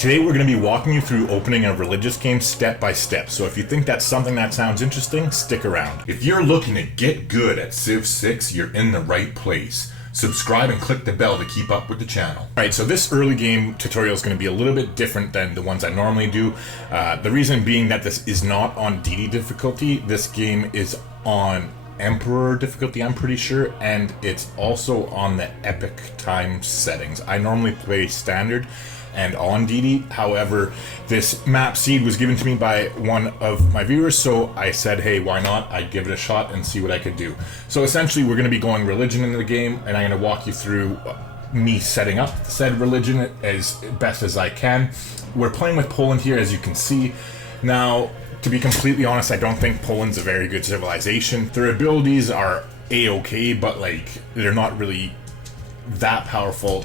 Today we're going to be walking you through opening a religious game step by step, so if you think that's something that sounds interesting, stick around. If you're looking to get good at Civ 6, you're in the right place. Subscribe and click the bell to keep up with the channel. Alright, so this early game tutorial is going to be a little bit different than the ones I normally do. The reason being that this is not on Deity difficulty. This game is on Emperor difficulty, I'm pretty sure, and it's also on the epic time settings. I normally play standard and on Deity. However, this map seed was given to me by one of my viewers, so I said, hey, why not? I'd give it a shot and see what I could do. So essentially, we're going to be going religion into the game, and I'm going to walk you through me setting up said religion as best as I can. We're playing with Poland here, as you can see. Now, to be completely honest, I don't think Poland's a very good civilization. Their abilities are a-okay, but like, they're not really that powerful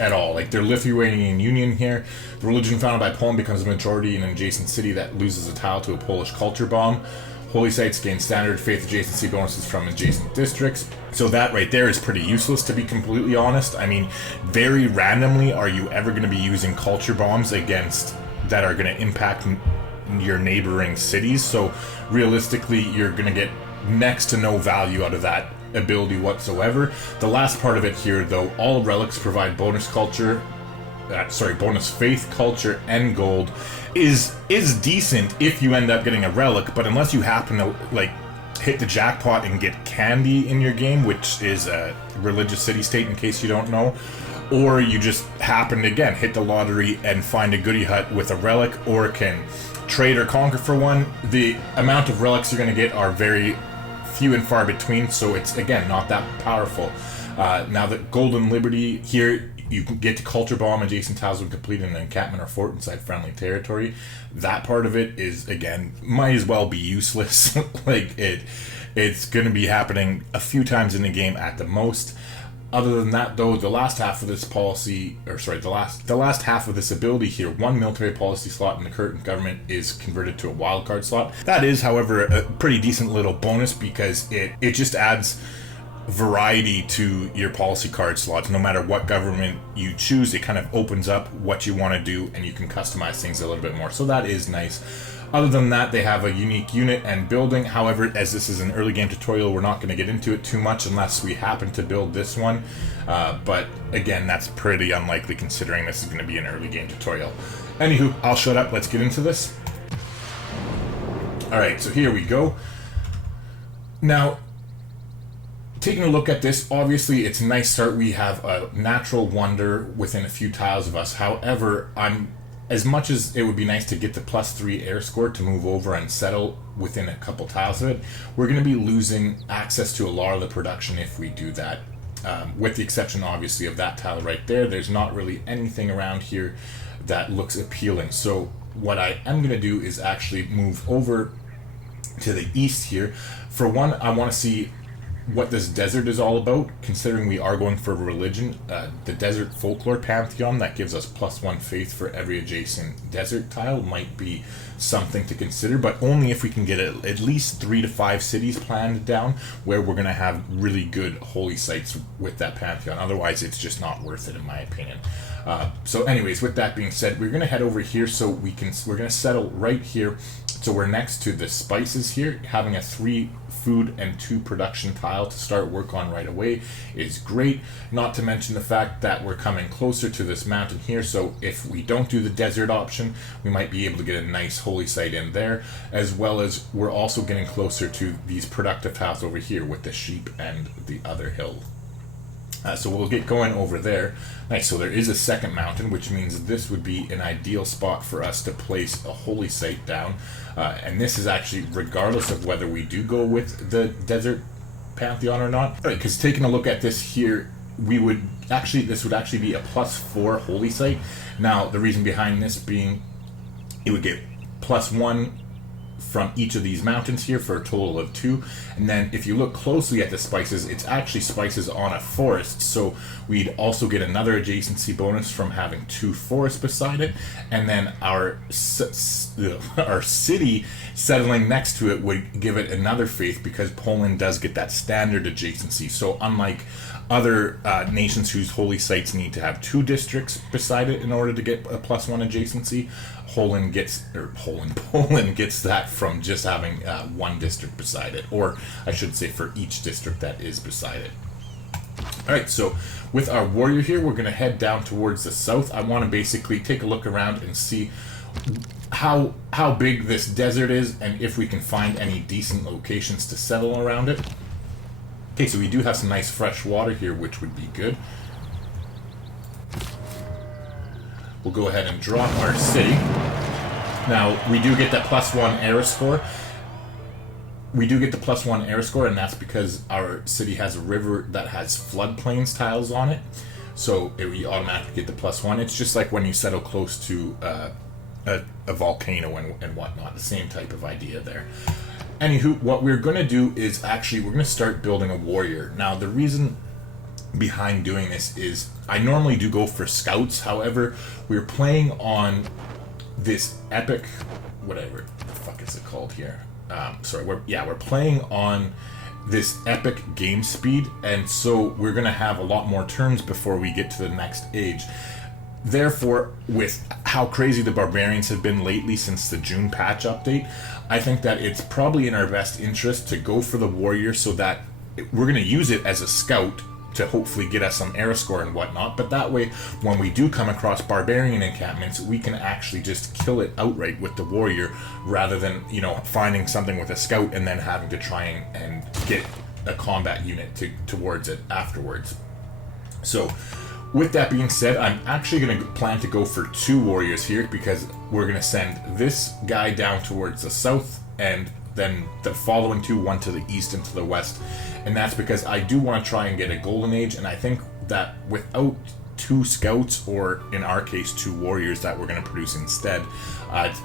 at all. Like, their Lithuanian Union here. The religion founded by Poland becomes a majority in an adjacent city that loses a tile to a Polish culture bomb. Holy sites gain standard faith adjacency bonuses from adjacent districts. So that right there is pretty useless, to be completely honest. I mean, very randomly are you ever going to be using culture bombs against that are going to impact your neighboring cities. So realistically, you're going to get next to no value out of that ability whatsoever. The last part of it here, though, all relics provide bonus faith, culture, and gold, is decent if you end up getting a relic, but unless you happen to like hit the jackpot and get candy in your game, which is a religious city-state in case you don't know, or you just happen to again hit the lottery and find a goodie hut with a relic, or can trade or conquer for one, the amount of relics you're going to get are very few and far between, so it's again not that powerful. Now the Golden Liberty here, you can get to culture bomb adjacent tiles when completing an encampment or fort inside friendly territory. That part of it is again might as well be useless. Like it's going to be happening a few times in the game at the most. Other than that, though, the last half of this policy, the last half of this ability here, one military policy slot in the current government is converted to a wildcard slot. That is, however, a pretty decent little bonus because it just adds variety to your policy card slots. No matter what government you choose, it kind of opens up what you want to do, and you can customize things a little bit more. So that is nice. Other than that, they have a unique unit and building. However, as this is an early game tutorial, we're not going to get into it too much unless we happen to build this one. But again, that's pretty unlikely considering this is going to be an early game tutorial. Anywho, I'll shut up. Let's get into this. Alright, so here we go. Now, taking a look at this, obviously it's a nice start. We have a natural wonder within a few tiles of us. However, as much as it would be nice to get the +3 air score to move over and settle within a couple tiles of it, we're going to be losing access to a lot of the production if we do that. With the exception, obviously, of that tile right there. There's not really anything around here that looks appealing. So what I am going to do is actually move over to the east here. For one, I want to see what this desert is all about, considering we are going for religion. The desert folklore pantheon that gives us +1 faith for every adjacent desert tile might be something to consider, but only if we can get at least 3 to 5 cities planned down where we're going to have really good holy sites with that pantheon. Otherwise, it's just not worth it, in my opinion. So anyways, with that being said, we're going to head over here so we're going to settle right here. So we're next to the spices here. Having a 3 food and 2 production tile to start work on right away is great. Not to mention the fact that we're coming closer to this mountain here, so if we don't do the desert option, we might be able to get a nice holy site in there, as well as we're also getting closer to these productive tiles over here with the sheep and the other hill. So we'll get going over there. Nice, so there is a second mountain, which means this would be an ideal spot for us to place a holy site down. And this is actually regardless of whether we do go with the desert pantheon or not. Because taking a look at this here, this would actually be a +4 holy site. Now, the reason behind this being it would get +1 from each of these mountains here for a total of 2, and then if you look closely at the spices, it's actually spices on a forest, so we'd also get another adjacency bonus from having 2 forests beside it, and then our city settling next to it would give it another faith because Poland does get that standard adjacency. So unlike other nations whose holy sites need to have 2 districts beside it in order to get a +1 adjacency. Poland gets that from just having 1 district beside it, or I should say for each district that is beside it. Alright, so with our warrior here, we're going to head down towards the south. I want to basically take a look around and see how big this desert is, and if we can find any decent locations to settle around it. Okay, so we do have some nice fresh water here, which would be good. We'll go ahead and drop our city. Now, we do get that +1 era score. We do get the +1 era score, and that's because our city has a river that has floodplains tiles on it. So we automatically get the +1. It's just like when you settle close to a volcano and whatnot. The same type of idea there. Anywho, what we're going to do is actually we're going to start building a warrior. Now, the reason behind doing this is I normally do go for scouts. However, we're playing on this epic, whatever the fuck is it called here? We're playing on this epic game speed, and so we're going to have a lot more turns before we get to the next age. Therefore, with how crazy the barbarians have been lately since the June patch update, I think that it's probably in our best interest to go for the warrior, so that we're going to use it as a scout to hopefully get us some era score and whatnot, but that way when we do come across barbarian encampments, we can actually just kill it outright with the warrior, rather than, you know, finding something with a scout and then having to try and get a combat unit towards it afterwards. So with that being said, I'm actually going to plan to go for 2 warriors here, because we're going to send this guy down towards the south, and then the following 2, one to the east and to the west. And that's because I do want to try and get a golden age, and I think that without 2 scouts, or in our case 2 warriors that we're going to produce instead,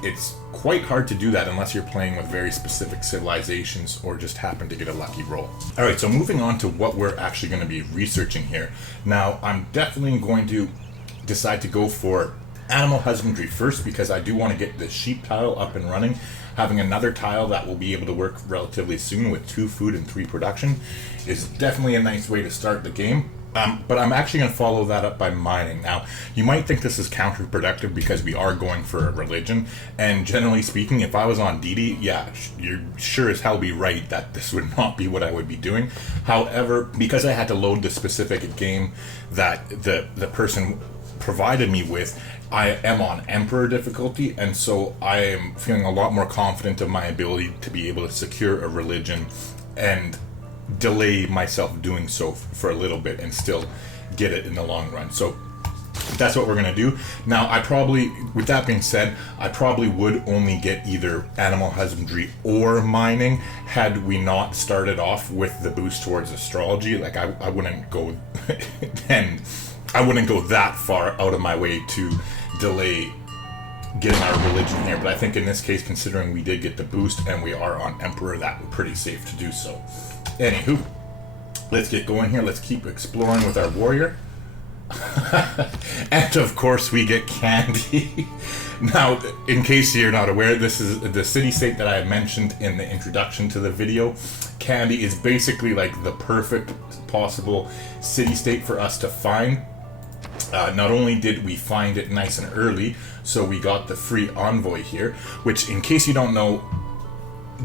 it's quite hard to do that unless you're playing with very specific civilizations or just happen to get a lucky roll. Alright, so moving on to what we're actually going to be researching here. Now, I'm definitely going to decide to go for animal husbandry first, because I do want to get the sheep tile up and running. Having another tile that will be able to work relatively soon with 2 food and 3 production is definitely a nice way to start the game. But I'm actually going to follow that up by mining. Now, you might think this is counterproductive because we are going for a religion, and generally speaking, if I was on DD, yeah, you're sure as hell be right that this would not be what I would be doing. However, because I had to load the specific game that the person provided me with, I am on Emperor difficulty, and so I am feeling a lot more confident of my ability to be able to secure a religion and delay myself doing so for a little bit and still get it in the long run. So that's what we're going to do. Now, with that being said, I probably would only get either animal husbandry or mining had we not started off with the boost towards astrology. Like, I wouldn't go and I wouldn't go that far out of my way to delay getting our religion here, but I think in this case, considering we did get the boost and we are on Emperor, that we're pretty safe to do so. Anywho, let's get going here. Let's keep exploring with our warrior. And of course, we get candy. Now, in case you're not aware, this is the city-state that I mentioned in the introduction to the video. Candy is basically like the perfect possible city-state for us to find. Not only did we find it nice and early, so we got the free envoy here, which, in case you don't know,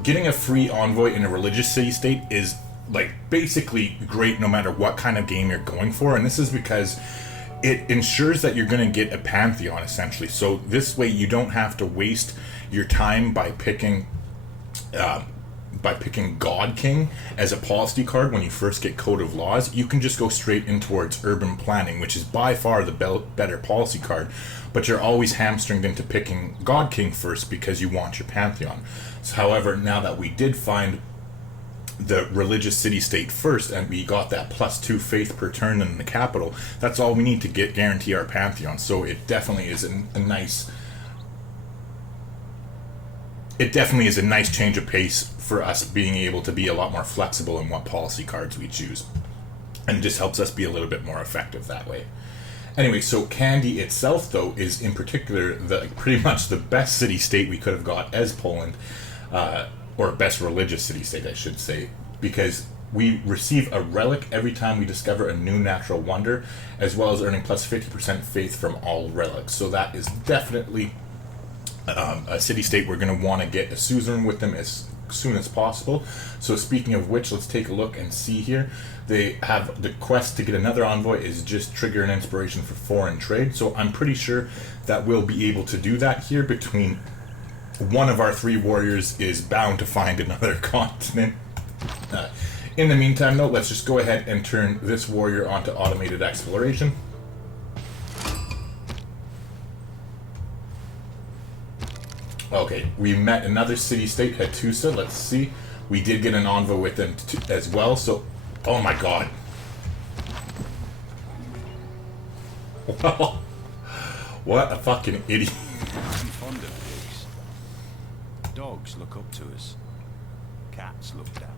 getting a free envoy in a religious city-state is like basically great no matter what kind of game you're going for, and this is because it ensures that you're going to get a Pantheon, essentially. So this way you don't have to waste your time by picking God King as a policy card when you first get Code of Laws. You can just go straight in towards Urban Planning, which is by far the better policy card, but you're always hamstringed into picking God King first because you want your Pantheon. So, however, now that we did find the religious city-state first, and we got that +2 faith per turn in the capital, that's all we need to guarantee our Pantheon. So it definitely is a nice change of pace for us, being able to be a lot more flexible in what policy cards we choose, and it just helps us be a little bit more effective that way. Anyway, so Candy itself, though, is in particular pretty much the best city-state we could have got as Poland, or best religious city-state, I should say, because we receive a relic every time we discover a new natural wonder, as well as earning plus 50% faith from all relics. So that is definitely a city-state we're going to want to get a suzerain with them as soon as possible. So speaking of which, let's take a look and see here. They have the quest to get another envoy is just trigger an inspiration for foreign trade. So I'm pretty sure that we'll be able to do that here. Between one of our 3 warriors is bound to find another continent. In the meantime, though, let's just go ahead and turn this warrior onto automated exploration. Okay, we met another city-state, Hattusa. Let's see. We did get an envoy with them as well, so... Oh my god. Well, what a fucking idiot. I'm fond of pigs. Dogs look up to us. Cats look down.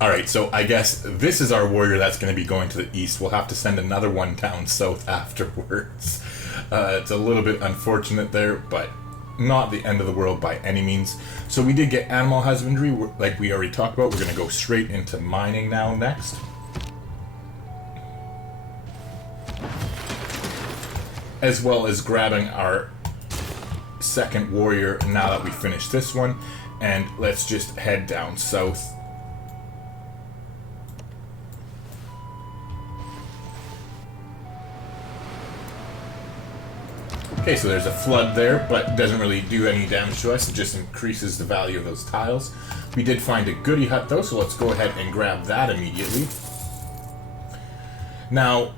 Alright, so I guess this is our warrior that's going to be going to the east. We'll have to send another one down south afterwards. It's a little bit unfortunate there, but not the end of the world by any means. So we did get animal husbandry, like we already talked about. We're going to go straight into mining now next. As well as grabbing our second warrior now that we finished this one. And let's just head down south. Okay, so there's a flood there, but doesn't really do any damage to us. It just increases the value of those tiles. We did find a goodie hut, though, so let's go ahead and grab that immediately. Now,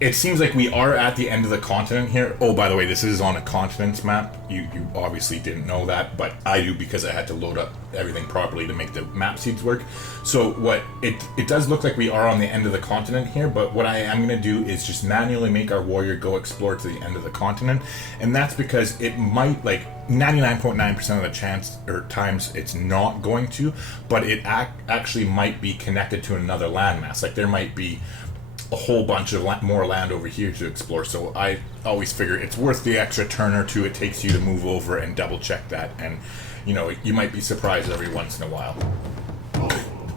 it seems like we are at the end of the continent here. Oh, by the way, this is on a continents map. You obviously didn't know that, but I do because I had to load up everything properly to make the map seeds work. So what it does look like we are on the end of the continent here, but what I am going to do is just manually make our warrior go explore to the end of the continent. And that's because it might, like, 99.9% of the chance or times it's not going to, but it actually might be connected to another landmass. Like, there might be a whole bunch of more land over here to explore, so I always figure it's worth the extra turn or two it takes you to move over and double check that, and you know, you might be surprised every once in a while.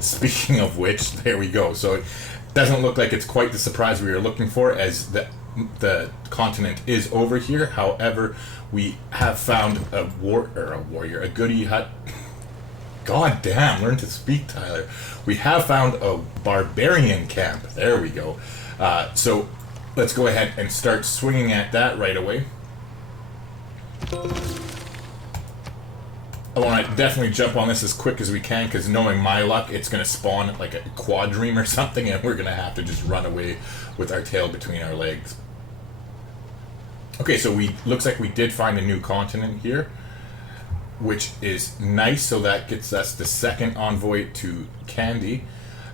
Speaking of which, there we go. So it doesn't look like it's quite the surprise we were looking for, as the continent is over here. However, we have found a warrior, a goodie hut. God damn, learn to speak, Tyler. We have found a Barbarian Camp. There we go. So let's go ahead and start swinging at that right away. I want to definitely jump on this as quick as we can, because knowing my luck, it's going to spawn like a quadreme or something, and we're going to have to just run away with our tail between our legs. Okay, so looks like we did find a new continent here, which is nice. So that gets us the second envoy to Candy.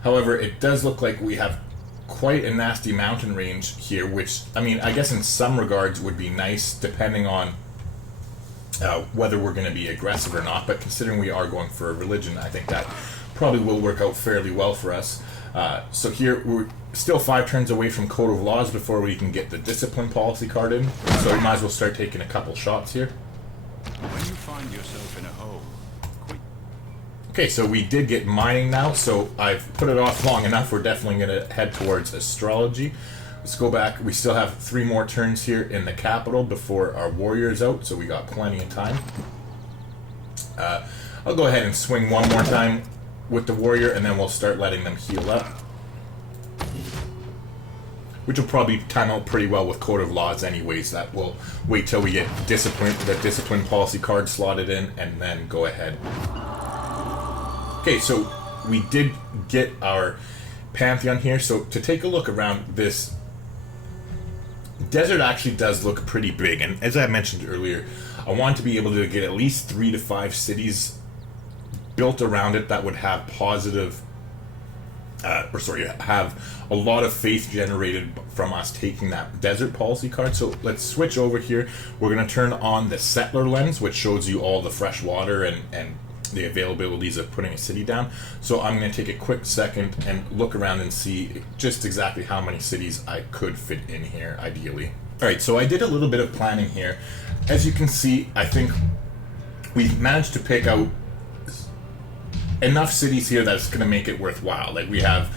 However, it does look like we have quite a nasty mountain range here, which, I mean, I guess in some regards would be nice depending on whether we're going to be aggressive or not, but considering we are going for a religion, I think that probably will work out fairly well for us. So here, we're still 5 turns away from Code of Laws before we can get the Discipline Policy card in, so we might as well start taking a couple shots here. When you find yourself in a hole, quit. Okay, so we did get mining now, so I've put it off long enough. We're definitely going to head towards astrology. Let's go back. We still have 3 more turns here in the capital before our warrior is out, so we got plenty of time. I'll go ahead and swing one more time with the warrior, and then we'll start letting them heal up, which will probably time out pretty well with Code of Laws anyways. That we'll wait till we get the discipline policy card slotted in, and then go ahead. Okay, so we did get our Pantheon here. So to take a look around, this desert actually does look pretty big, and as I mentioned earlier, I want to be able to get at least 3 to 5 cities built around it that would have positive have a lot of faith generated from us taking that desert policy card. So let's switch over here. We're going to turn on the settler lens, which shows you all the fresh water and the availabilities of putting a city down. So I'm going to take a quick second and look around and see just exactly how many cities I could fit in here, ideally. Alright, so I did a little bit of planning here. As you can see, I think we've managed to pick out enough cities here that's going to make it worthwhile. Like, we have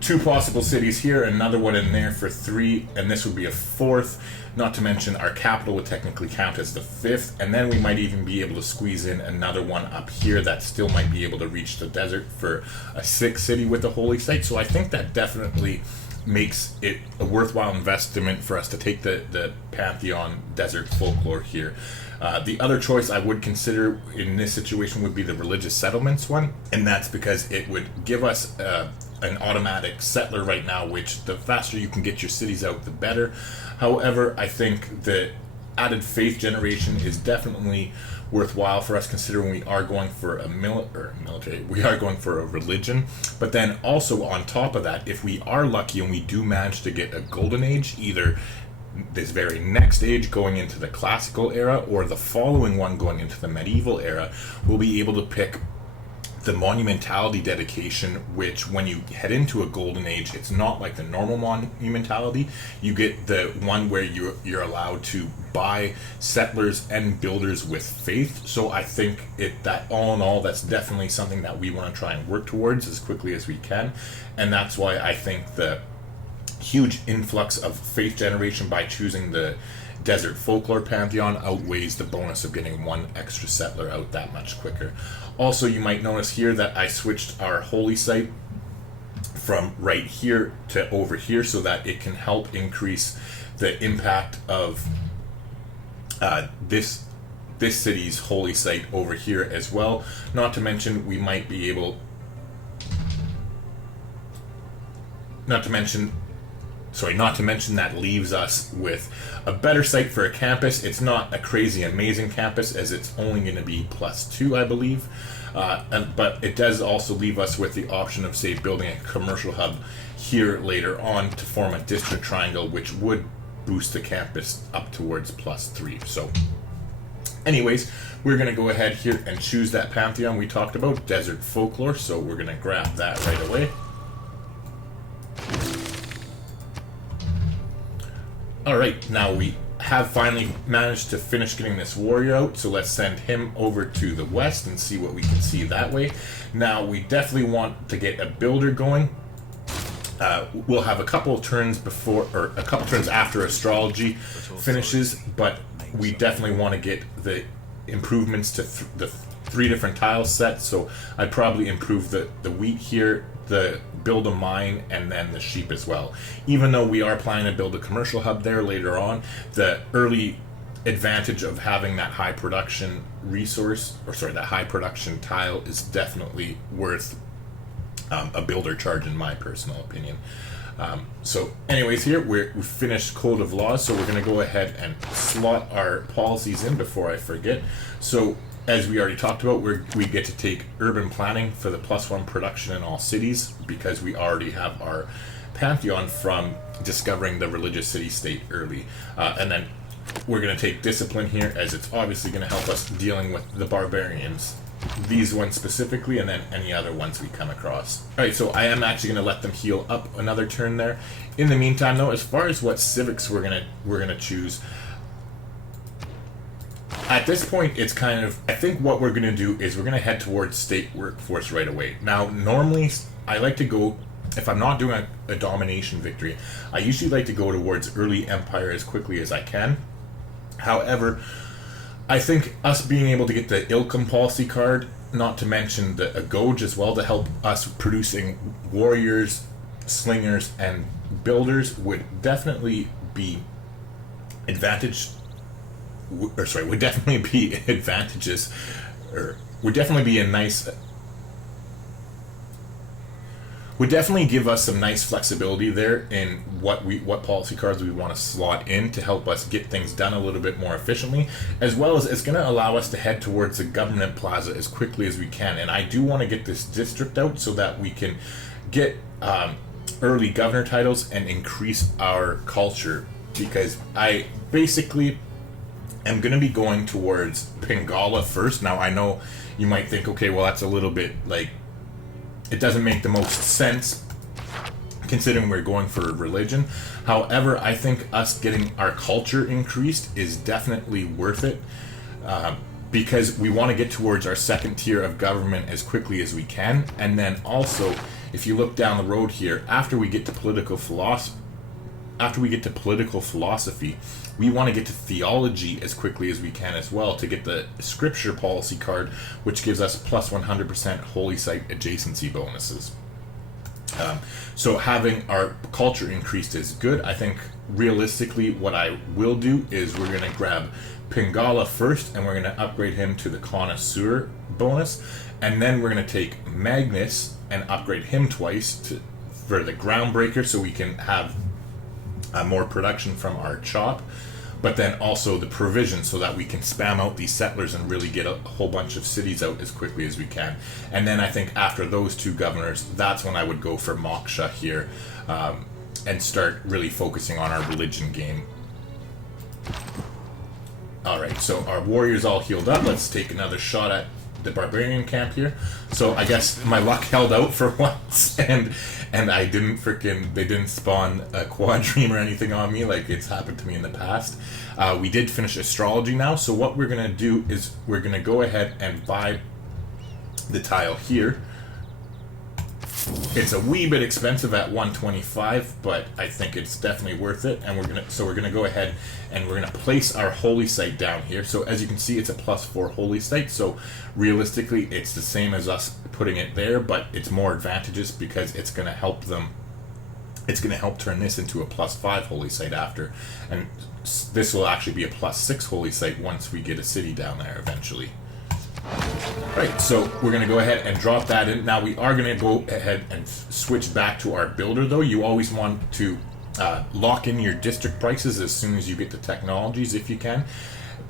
2 possible cities here, another one in there for 3, and this would be a 4th. Not to mention our capital would technically count as the 5th, and then we might even be able to squeeze in another one up here that still might be able to reach the desert for a 6th city with a holy site. So I think that definitely makes it a worthwhile investment for us to take the Pantheon desert folklore here. The other choice I would consider in this situation would be the religious settlements one, and that's because it would give us an automatic settler right now, which the faster you can get your cities out, the better. However, I think the added faith generation is definitely worthwhile for us, considering we are going for a military, we are going for a religion. But then also on top of that, if we are lucky and we do manage to get a golden age, either this very next age going into the classical era or the following one going into the medieval era, we'll be able to pick the monumentality dedication, which when you head into a golden age, it's not like the normal monumentality. You get the one where you're allowed to buy settlers and builders with faith. So I think that all in all, that's definitely something that we want to try and work towards as quickly as we can. And that's why I think the huge influx of faith generation by choosing the desert folklore pantheon outweighs the bonus of getting 1 extra settler out that much quicker. Also, you might notice here that I switched our holy site from right here to over here so that it can help increase the impact of this city's holy site over here as well. Not to mention we might be able not to mention that leaves us with a better site for a campus. It's not a crazy amazing campus, as it's only going to be +2, I believe. But it does also leave us with the option of, say, building a commercial hub here later on to form a district triangle, which would boost the campus up towards +3. So anyways, we're going to go ahead here and choose that pantheon we talked about, desert folklore. So we're going to grab that right away. Alright, now we have finally managed to finish getting this warrior out, so let's send him over to the west and see what we can see that way. Now, we definitely want to get a builder going. We'll have a couple of turns before, or a couple turns after astrology finishes, but we definitely want to get the improvements to the 3 different tile sets. So I'd probably improve the wheat here, build a mine, and then the sheep as well. Even though we are planning to build a commercial hub there later on, the early advantage of having that high production that high production tile is definitely worth a builder charge, in my personal opinion. So anyways, here we've finished Code of Laws, so we're going to go ahead and slot our policies in before I forget. So as we already talked about, we get to take urban planning for the +1 production in all cities, because we already have our pantheon from discovering the religious city-state early. And then we're going to take discipline here, as it's obviously going to help us dealing with the barbarians. These ones specifically, and then any other ones we come across. Alright, so I am actually going to let them heal up another turn there. In the meantime, though, as far as what civics we're gonna choose, at this point, it's kind of, I think what we're going to do is we're going to head towards state workforce right away. Now, normally, I like to go, if I'm not doing a domination victory, I usually like to go towards early empire as quickly as I can. However, I think us being able to get the Ilkum policy card, not to mention the Agoj as well, to help us producing warriors, slingers, and builders would definitely be would definitely be advantages, or would definitely be a nice, would definitely give us some nice flexibility there in what policy cards we want to slot in to help us get things done a little bit more efficiently, as well as it's going to allow us to head towards the government plaza as quickly as we can. And I do want to get this district out so that we can get early governor titles and increase our culture, because I basically am going to be going towards Pingala first. Now, I know you might think, okay, well, that's a little bit like, it doesn't make the most sense considering we're going for religion. However, I think us getting our culture increased is definitely worth it. because we want to get towards our second tier of government as quickly as we can. And then also, if you look down the road here, after we get to political philosophy, we want to get to theology as quickly as we can as well, to get the scripture policy card, which gives us plus 100% holy site adjacency bonuses. So having our culture increased is good. I think realistically what I will do is we're going to grab Pingala first, and we're going to upgrade him to the connoisseur bonus, and then we're going to take Magnus and upgrade him twice for the groundbreaker, so we can have more production from our chop, but then also the provision, so that we can spam out these settlers and really get a whole bunch of cities out as quickly as we can. And then I think after those two governors, that's when I would go for Moksha here, and start really focusing on our religion game. Alright, so our warriors all healed up. Let's take another shot at the Barbarian Camp here. So I guess my luck held out for once, and I didn't they didn't spawn a quadreme or anything on me like it's happened to me in the past. We did finish astrology now, so what we're going to do is we're going to go ahead and buy the tile here. It's a wee bit expensive at 125, but I think it's definitely worth it. And we're gonna go ahead and we're gonna place our holy site down here. So as you can see, it's a +4 holy site. So realistically, it's the same as us putting it there, but it's more advantageous because it's gonna help them. It's gonna help turn this into a +5 holy site after, and this will actually be a +6 holy site once we get a city down there eventually. Right, so we're going to go ahead and drop that in. Now we are going to go ahead and switch back to our builder, though. You always want to lock in your district prices as soon as you get the technologies, if you can,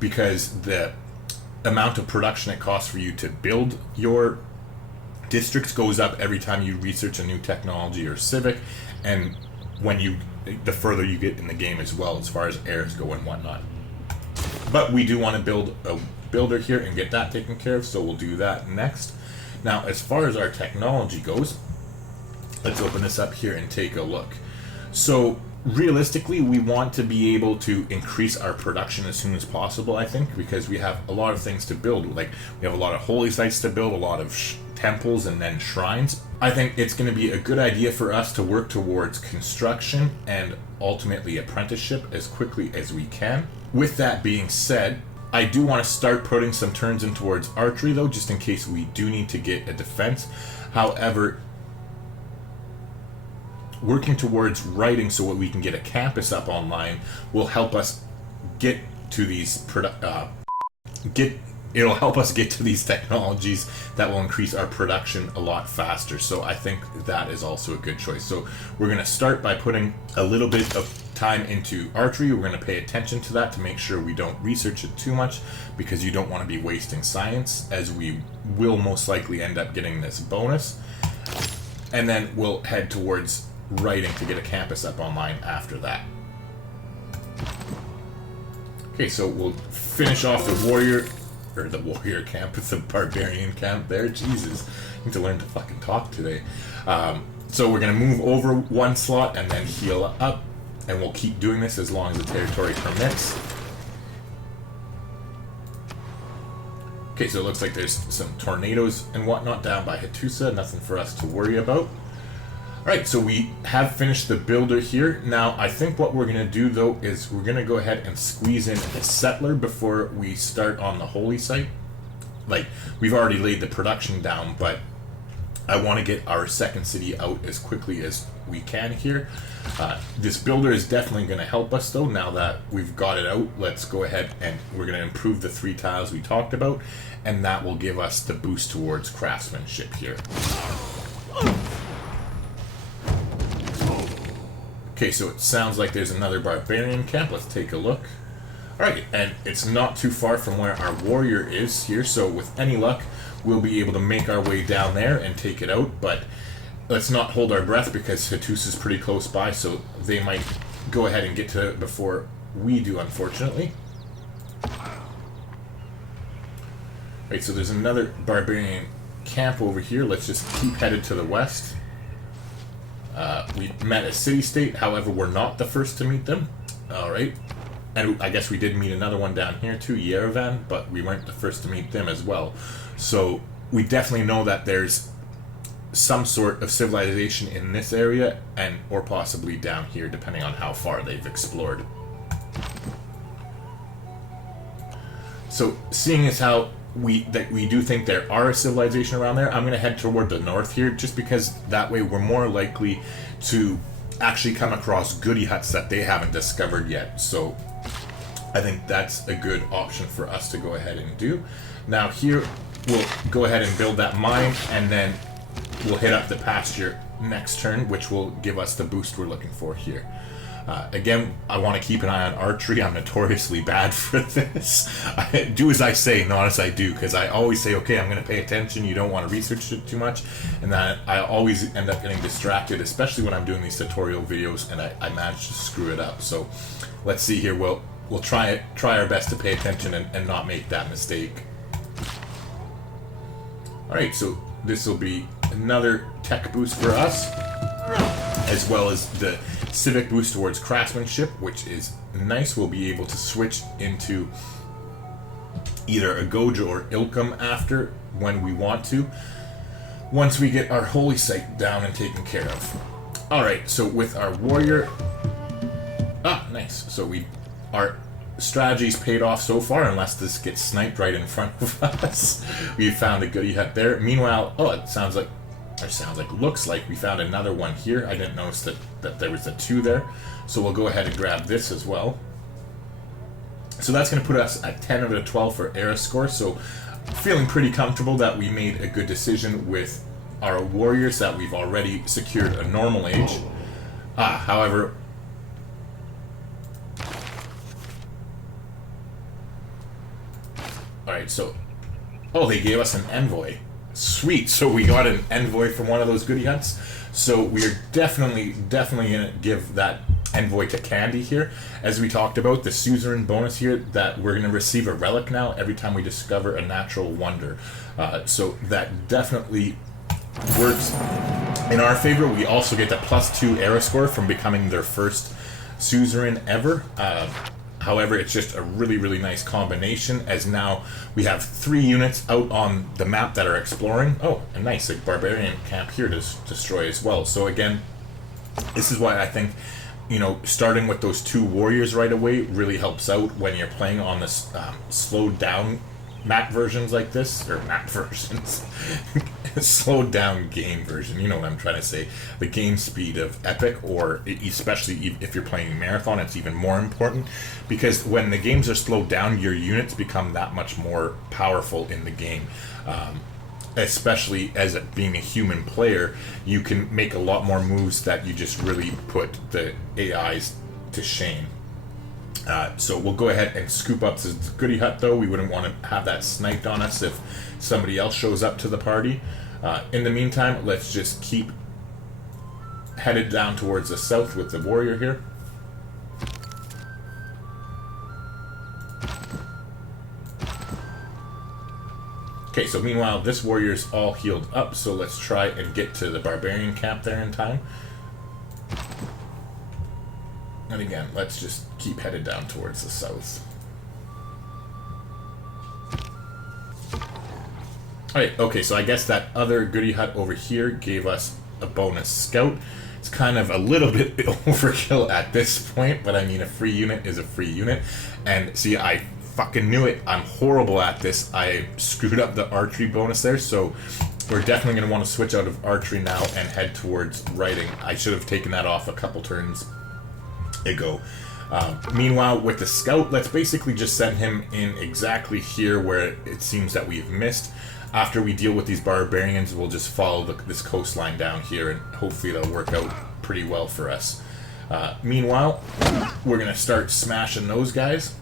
because the amount of production it costs for you to build your districts goes up every time you research a new technology or civic, and the further you get in the game as well, as far as heirs go and whatnot. But we do want to build a builder here and get that taken care of, so we'll do that next. Now as far as our technology goes, let's open this up here and take a look. So realistically, we want to be able to increase our production as soon as possible, I think, because we have a lot of things to build. Like, we have a lot of holy sites to build, a lot of temples, and then shrines. I think it's going to be a good idea for us to work towards construction and ultimately apprenticeship as quickly as we can. With that being said, I do want to start putting some turns in towards archery, though, just in case we do need to get a defense. However, working towards writing so that we can get a campus up online will help us get to these it'll help us get to these technologies that will increase our production a lot faster. So I think that is also a good choice. So we're going to start by putting a little bit of time into archery. We're going to pay attention to that to make sure we don't research it too much, because you don't want to be wasting science, as we will most likely end up getting this bonus. And then we'll head towards writing to get a campus up online after that. Okay, so we'll finish off the warrior camp with the barbarian camp there. Jesus, I need to learn to fucking talk today. So we're going to move over one slot and then heal up, and we'll keep doing this as long as the territory permits. Okay, so it looks like there's some tornadoes and whatnot down by Hattusa. Nothing for us to worry about. Alright, so we have finished the builder here. Now, I think what we're going to do, though, is we're going to go ahead and squeeze in a settler before we start on the holy site. Like, we've already laid the production down, but I want to get our second city out as quickly as we can here. This builder is definitely going to help us, though. Now that we've got it out, let's go ahead and we're going to improve the 3 tiles we talked about, and that will give us the boost towards craftsmanship here. Okay, so it sounds like there's another barbarian camp. Let's take a look. Alright, and it's not too far from where our warrior is here, so with any luck, we'll be able to make our way down there and take it out, but let's not hold our breath, because Hattusa is pretty close by, so they might go ahead and get to it before we do, unfortunately. Right, so there's another barbarian camp over here. Let's just keep headed to the west. We met a city-state, however, we're not the first to meet them. Alright. and I guess we did meet another one down here too, Yerevan, but we weren't the first to meet them as well. So we definitely know that there's some sort of civilization in this area, and or possibly down here, depending on how far they've explored. So seeing as how we do think there are a civilization around there, I'm going to head toward the north here, just because that way we're more likely to actually come across goody huts that they haven't discovered yet. So I think that's a good option for us to go ahead and do. Now here, we'll go ahead and build that mine, and then we'll hit up the pasture next turn, which will give us the boost we're looking for here. Again, I want to keep an eye on archery. I'm notoriously bad for this. I do as I say, not as I do, because I always say, okay, I'm going to pay attention. You don't want to research it too much, and then I always end up getting distracted, especially when I'm doing these tutorial videos, and I manage to screw it up. So let's see here. We'll try our best to pay attention and not make that mistake. All right, so this will be another tech boost for us, as well as the civic boost towards craftsmanship, which is nice. We'll be able to switch into either a Goja or Ilkum after, when we want to, once we get our holy site down and taken care of. Alright, so with our warrior... nice. So our strategy's paid off so far, unless this gets sniped right in front of us. We found a goody hut there. Meanwhile, looks like we found another one here. I didn't notice that there was a 2 there. So we'll go ahead and grab this as well. So that's going to put us at 10 out of 12 for era score. So feeling pretty comfortable that we made a good decision with our warriors, that we've already secured a normal age. However... Alright, so... Oh, they gave us an envoy. Sweet, so we got an envoy from one of those goody huts. So we're definitely gonna give that envoy to Candy here. As we talked about, the suzerain bonus here, that we're gonna receive a relic now every time we discover a natural wonder. So that definitely works in our favor. We also get the +2 era score from becoming their first suzerain ever. However, it's just a really nice combination, as now we have 3 units out on the map that are exploring. Oh, and nice, a Barbarian Camp here to destroy as well. So again, this is why I think, starting with those 2 warriors right away really helps out when you're playing on this slowed down map versions like this, or map versions, slowed down game version, you know what I'm trying to say. The game speed of Epic, or especially if you're playing Marathon, it's even more important, because when the games are slowed down, your units become that much more powerful in the game. Especially as being a human player, you can make a lot more moves that you just really put the AIs to shame. So we'll go ahead and scoop up this goody hut, though. We wouldn't want to have that sniped on us if somebody else shows up to the party. In the meantime, let's just keep headed down towards the south with the warrior here. Okay, so meanwhile, this warrior's all healed up, so let's try and get to the Barbarian Camp there in time. And again, let's just keep headed down towards the south. Alright, okay, so I guess that other goody hut over here gave us a bonus scout. It's kind of a little bit overkill at this point, but I mean, a free unit is a free unit. And see, I fucking knew it. I'm horrible at this. I screwed up the archery bonus there, so we're definitely going to want to switch out of archery now and head towards writing. I should have taken that off a couple turns ago. Meanwhile, with the scout, let's basically just send him in exactly here where it seems that we've missed. After we deal with these barbarians, we'll just follow this coastline down here, and hopefully it'll work out pretty well for us. Meanwhile, we're going to start smashing those guys.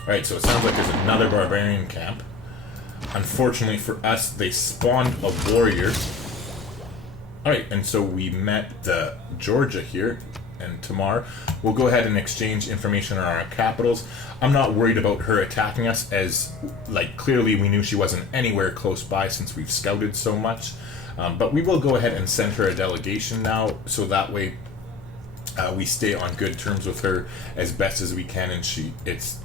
Alright, so it sounds like there's another barbarian camp. Unfortunately for us, they spawned a warrior. Alright, and so we met the Georgia here, and Tamar. We'll go ahead and exchange information on our capitals. I'm not worried about her attacking us, as, clearly we knew she wasn't anywhere close by since we've scouted so much. But we will go ahead and send her a delegation now, so that way we stay on good terms with her as best as we can, and it's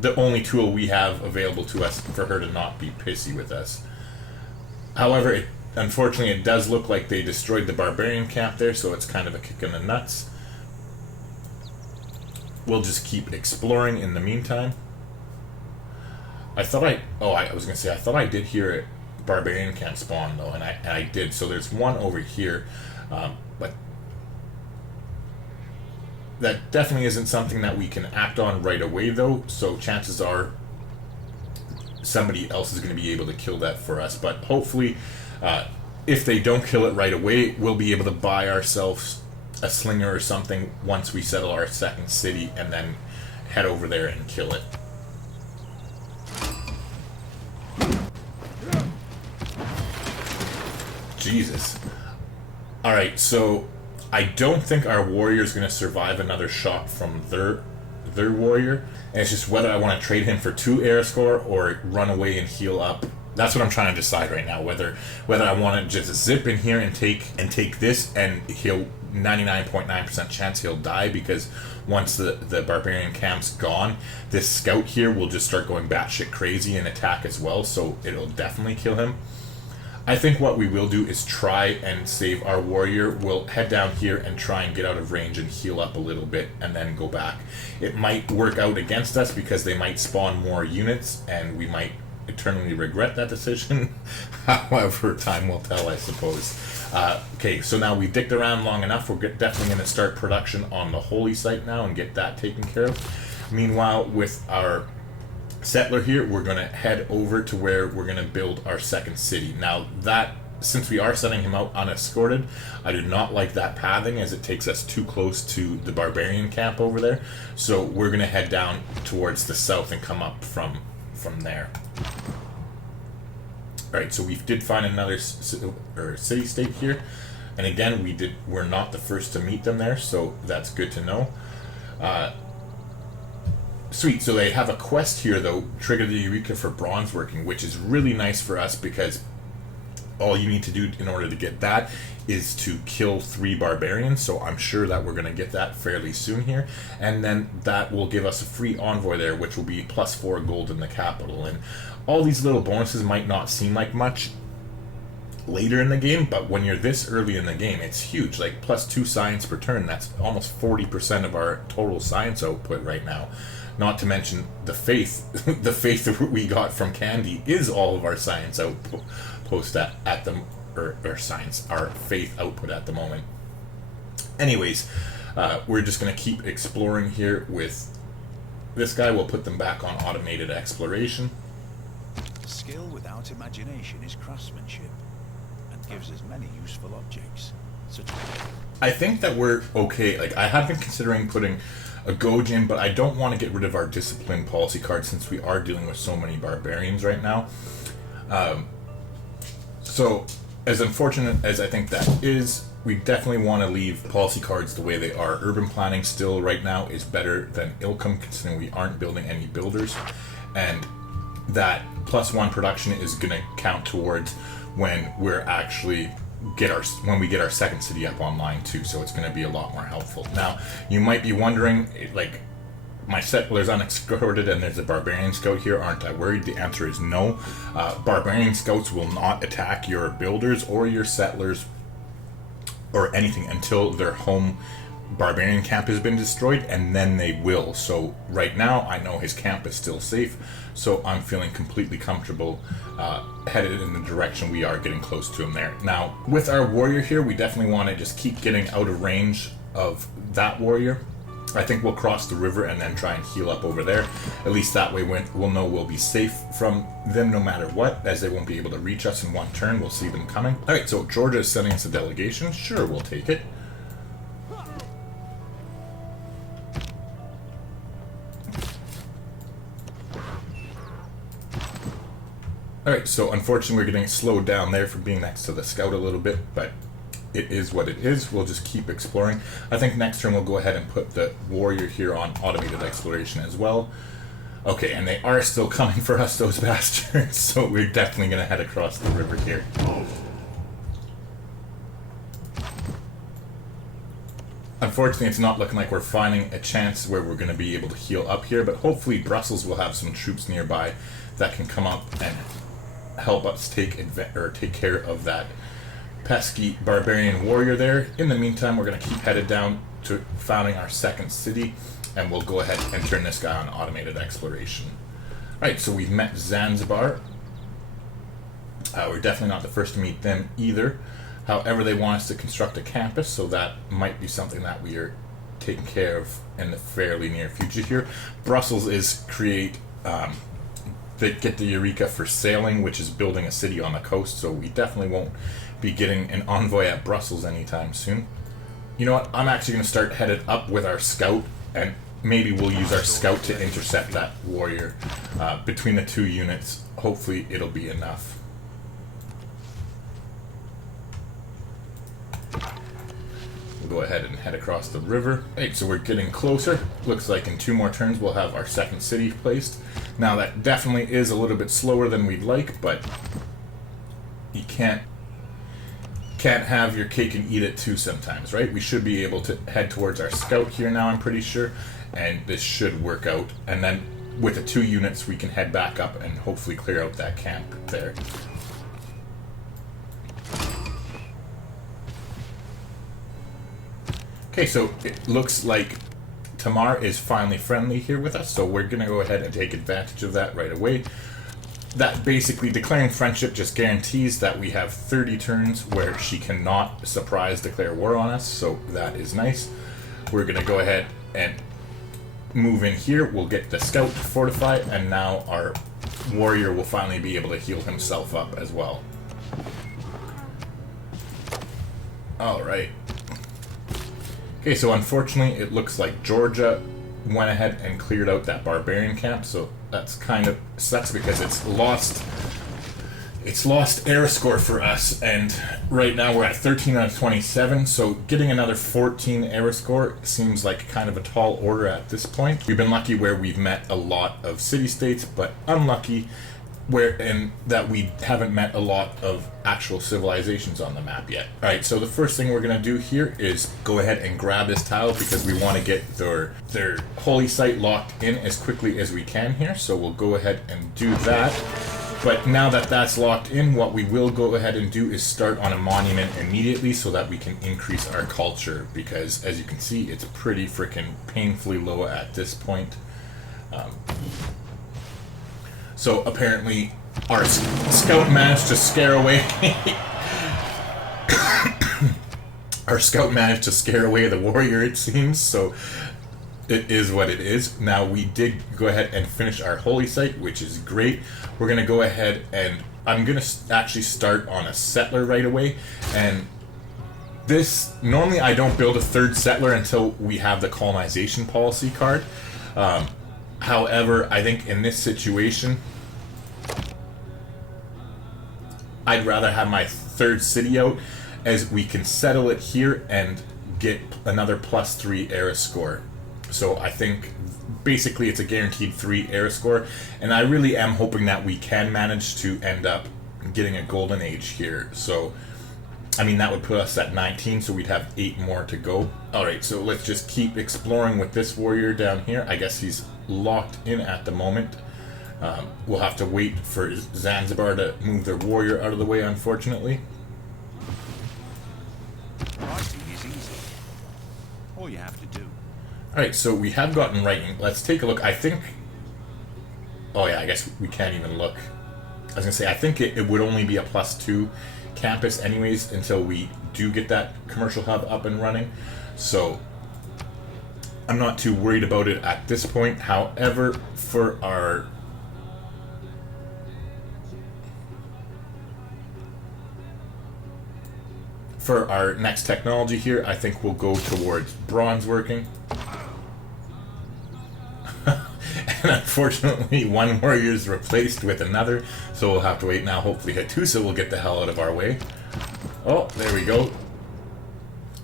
the only tool we have available to us for her to not be pissy with us. However, unfortunately, it does look like they destroyed the Barbarian Camp there, so it's kind of a kick in the nuts. We'll just keep exploring in the meantime. I thought I did hear a Barbarian Camp spawn, though, and I did. So there's one over here, but that definitely isn't something that we can act on right away, though, so chances are somebody else is going to be able to kill that for us. But hopefully, if they don't kill it right away, we'll be able to buy ourselves a slinger or something once we settle our second city, and then head over there and kill it. Jesus. Alright, so I don't think our warrior is going to survive another shot from their warrior, and it's just whether I want to trade him for 2 air score or run away and heal up. That's what I'm trying to decide right now, whether I want to just zip in here and take this, and he'll 99.9% chance he'll die, because once the Barbarian Camp's gone, this scout here will just start going batshit crazy and attack as well, so it'll definitely kill him. I think what we will do is try and save our warrior. We'll head down here and try and get out of range and heal up a little bit, and then go back. It might work out against us because they might spawn more units, and we might eternally regret that decision. However, time will tell, I suppose. Okay, so now we've dicked around long enough. We're definitely going to start production on the holy site now and get that taken care of. Meanwhile, with our settler here, we're going to head over to where we're going to build our second city. Now, since we are sending him out unescorted, I do not like that pathing, as it takes us too close to the Barbarian Camp over there. So we're going to head down towards the south and come up from there. Alright, so we did find another city-state here, and again, we're not the first to meet them there, so that's good to know. Sweet, so they have a quest here, though, trigger the Eureka for bronze working, which is really nice for us, because all you need to do in order to get that is to kill 3 barbarians, so I'm sure that we're going to get that fairly soon here, and then that will give us a free envoy there, which will be +4 gold in the capital. And all these little bonuses might not seem like much later in the game, but when you're this early in the game, it's huge. Like +2 science per turn, that's almost 40% of our total science output right now. Not to mention the faith. The faith that we got from Candy is all of our science output at the our faith output at the moment. Anyways, we're just going to keep exploring here with this guy. We'll put them back on automated exploration. Skill without imagination is craftsmanship, and gives us many useful objects. I think that we're okay. Like, I have been considering putting a Goj in, but I don't want to get rid of our discipline policy card, since we are dealing with so many barbarians right now. So, as unfortunate as I think that is, we definitely want to leave policy cards the way they are. Urban planning still right now is better than Ilkum, considering we aren't building any builders, and that +1 production is going to count towards when we're actually when we get our second city up online too, so it's going to be a lot more helpful. Now, you might be wondering, like, my settler's unescorted and there's a barbarian scout here, aren't I worried? The answer is no. Barbarian scouts will not attack your builders or your settlers or anything until their home barbarian camp has been destroyed, and then they will. So right now, I know his camp is still safe, so I'm feeling completely comfortable headed in the direction we are, getting close to him there. Now, with our warrior here, we definitely want to just keep getting out of range of that warrior. I think we'll cross the river and then try and heal up over there. At least that way we'll know we'll be safe from them no matter what, as they won't be able to reach us in one turn. We'll see them coming. Alright, so Georgia is sending us a delegation. Sure, we'll take it. Alright, so unfortunately we're getting slowed down there for being next to the scout a little bit, but it is what it is. We'll just keep exploring. I think next turn we'll go ahead and put the warrior here on automated exploration as well. Okay, and they are still coming for us, those bastards, so we're definitely going to head across the river here. unfortunately, it's not looking like we're finding a chance where we're going to be able to heal up here, but hopefully Brussels will have some troops nearby that can come up and help us take care of that pesky barbarian warrior there. In the meantime, we're going to keep headed down to founding our second city, and we'll go ahead and turn this guy on automated exploration. Alright, so we've met Zanzibar. We're definitely not the first to meet them either. However, they want us to construct a campus, so that might be something that we are taking care of in the fairly near future here. Brussels is they get the Eureka for sailing, which is building a city on the coast, so we definitely won't be getting an envoy at Brussels anytime soon. You know what, I'm actually going to start headed up with our scout, and maybe we'll use our scout to intercept that warrior. Between the two units, hopefully it'll be enough. We'll go ahead and head across the river. Right, so we're getting closer. Looks like in 2 more turns we'll have our second city placed. Now that definitely is a little bit slower than we'd like, but you can't have your cake and eat it too sometimes, right? We should be able to head towards our scout here now, I'm pretty sure, and this should work out. And then with the 2 units we can head back up and hopefully clear out that camp there. Okay, so it looks like Tamar is finally friendly here with us, so we're going to go ahead and take advantage of that right away. That basically, declaring friendship just guarantees that we have 30 turns where she cannot surprise declare war on us, so that is nice. We're going to go ahead and move in here. We'll get the scout to fortify, and now our warrior will finally be able to heal himself up as well. Alright. Okay, so unfortunately, it looks like Georgia went ahead and cleared out that barbarian camp, so that's kind of sucks because it's lost air score for us, and right now we're at 13 out of 27, so getting another 14 air score seems like kind of a tall order at this point. We've been lucky where we've met a lot of city-states, but unlucky in that we haven't met a lot of actual civilizations on the map yet. Alright, so the first thing we're going to do here is go ahead and grab this tile because we want to get their holy site locked in as quickly as we can here, so we'll go ahead and do that. But now that that's locked in, what we will go ahead and do is start on a monument immediately so that we can increase our culture, because as you can see, it's pretty freaking painfully low at this point. So apparently our scout managed to scare away the warrior, it seems, so it is what it is. Now we did go ahead and finish our holy site, which is great. We're going to go ahead and I'm going to actually start on a settler right away, and normally I don't build a 3rd settler until we have the colonization policy card. However, I think in this situation, I'd rather have my 3rd city out, as we can settle it here and get another +3 era score. So I think basically it's a guaranteed 3 era score, and I really am hoping that we can manage to end up getting a golden age here. So I mean, that would put us at 19, so we'd have 8 more to go. Alright, so let's just keep exploring with this warrior down here. I guess he's locked in at the moment. We'll have to wait for Zanzibar to move their warrior out of the way, unfortunately. Writing is easy. All you have to do. Alright, so we have gotten writing. Let's take a look. I think... Oh yeah, I guess we can't even look. I was going to say, I think it would only be a +2 campus anyways until we do get that commercial hub up and running. So I'm not too worried about it at this point. However, for our next technology here, I think we'll go towards bronze working. And unfortunately, one warrior is replaced with another, so we'll have to wait now. Hopefully Hattusa will get the hell out of our way. Oh, there we go.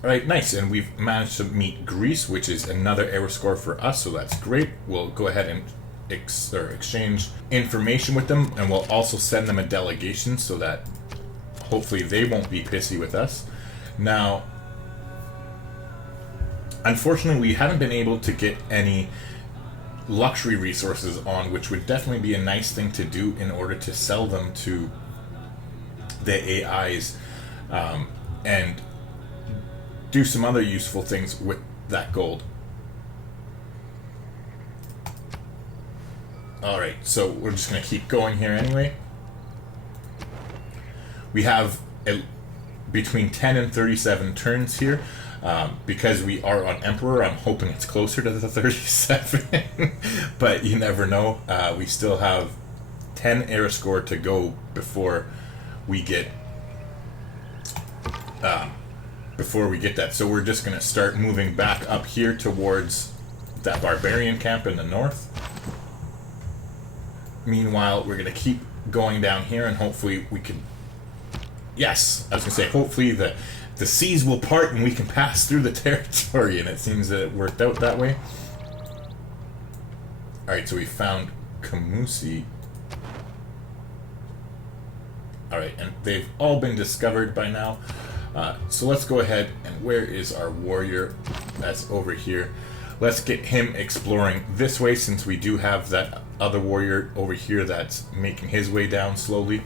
Alright, nice, and we've managed to meet Greece, which is another error score for us, so that's great. We'll go ahead and exchange information with them, and we'll also send them a delegation so that hopefully they won't be pissy with us. Now, Unfortunately, we haven't been able to get any luxury resources on, which would definitely be a nice thing to do in order to sell them to the AIs, and do some other useful things with that gold. Alright, so we're just going to keep going here anyway. We have between 10 and 37 turns here. Because we are on Emperor, I'm hoping it's closer to the 37. But you never know. We still have 10 era score to go before we get that. So we're just going to start moving back up here towards that Barbarian Camp in the north. Meanwhile, we're going to keep going down here, and hopefully we can... Yes, I was going to say, hopefully the seas will part and we can pass through the territory, and it seems that it worked out that way. Alright, so we found Kamusi. Alright, and they've all been discovered by now. So let's go ahead, and where is our warrior? That's over here. Let's get him exploring this way, since we do have that other warrior over here that's making his way down slowly.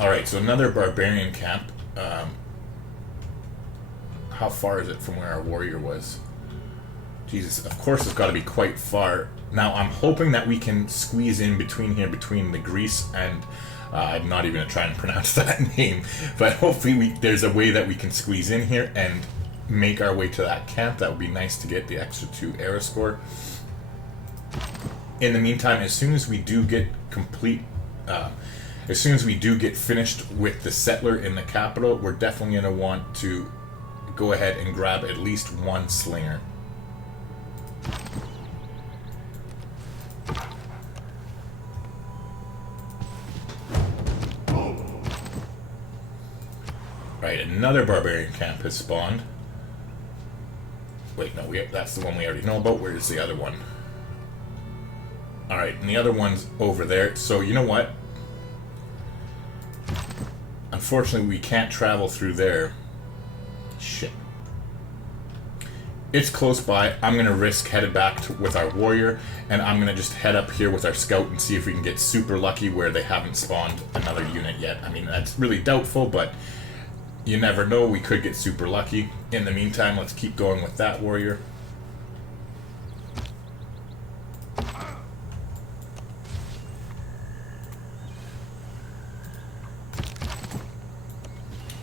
Alright, so another barbarian camp. How far is it from where our warrior was? Jesus, of course it's got to be quite far. Now, I'm hoping that we can squeeze in between here, between the Greece and... I'm not even going to try and pronounce that name. But hopefully there's a way that we can squeeze in here and make our way to that camp. That would be nice to get the extra 2 era score. In the meantime, as soon as we do get as soon as we do get finished with the settler in the capital, we're definitely going to want to go ahead and grab at least 1 slinger. Right, another barbarian camp has spawned. Wait, no, that's the one we already know about. Where's the other one? Alright, and the other one's over there. So, you know what? Unfortunately, we can't travel through there. Shit. It's close by. I'm going to risk headed back with our warrior, and I'm going to just head up here with our scout and see if we can get super lucky where they haven't spawned another unit yet. I mean, that's really doubtful, but you never know. We could get super lucky. In the meantime, let's keep going with that warrior.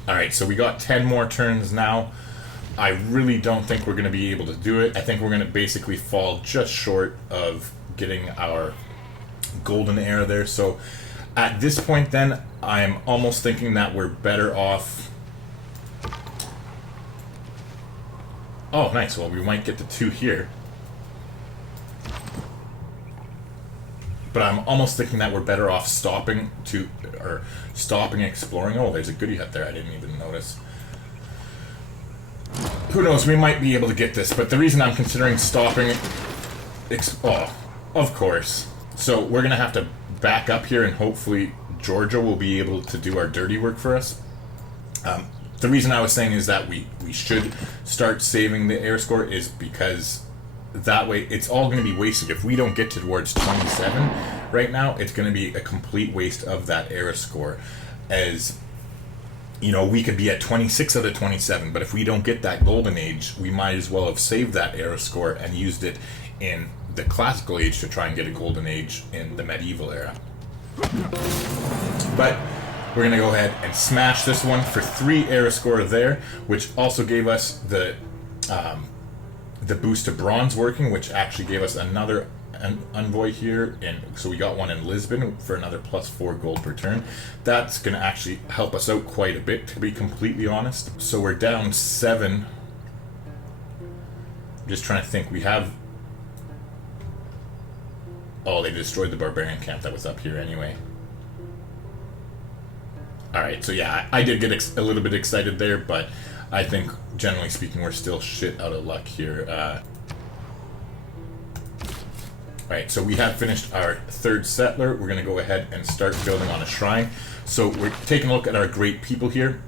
Alright, so we got 10 more turns now. I really don't think we're going to be able to do it. I think we're going to basically fall just short of getting our golden era there. So at this point then, I'm almost thinking that we're better off... Oh, nice. Well, we might get to 2 here. But I'm almost thinking that we're better off stopping exploring. Oh, there's a goodie hut there. I didn't even notice. Who knows? We might be able to get this. But the reason I'm considering stopping... Oh, of course. So we're going to have to back up here, and hopefully Georgia will be able to do our dirty work for us. The reason I was saying is that we should start saving the air score is because... that way, it's all going to be wasted. If we don't get towards 27 right now, it's going to be a complete waste of that era score. As, you know, we could be at 26 out of 27, but if we don't get that golden age, we might as well have saved that era score and used it in the classical age to try and get a golden age in the medieval era. But we're going to go ahead and smash this one for 3 era score there, which also gave us the boost to bronze working, which actually gave us another envoy here, and so we got one in Lisbon for another +4 gold per turn. That's going to actually help us out quite a bit, to be completely honest. So we're down 7. I'm just trying to think. We have... Oh, they destroyed the barbarian camp that was up here anyway. Alright, so yeah, I did get a little bit excited there, but I think, generally speaking, we're still shit out of luck here. Right, so we have finished our third settler. We're going to go ahead and start building on a shrine. So we're taking a look at our great people here.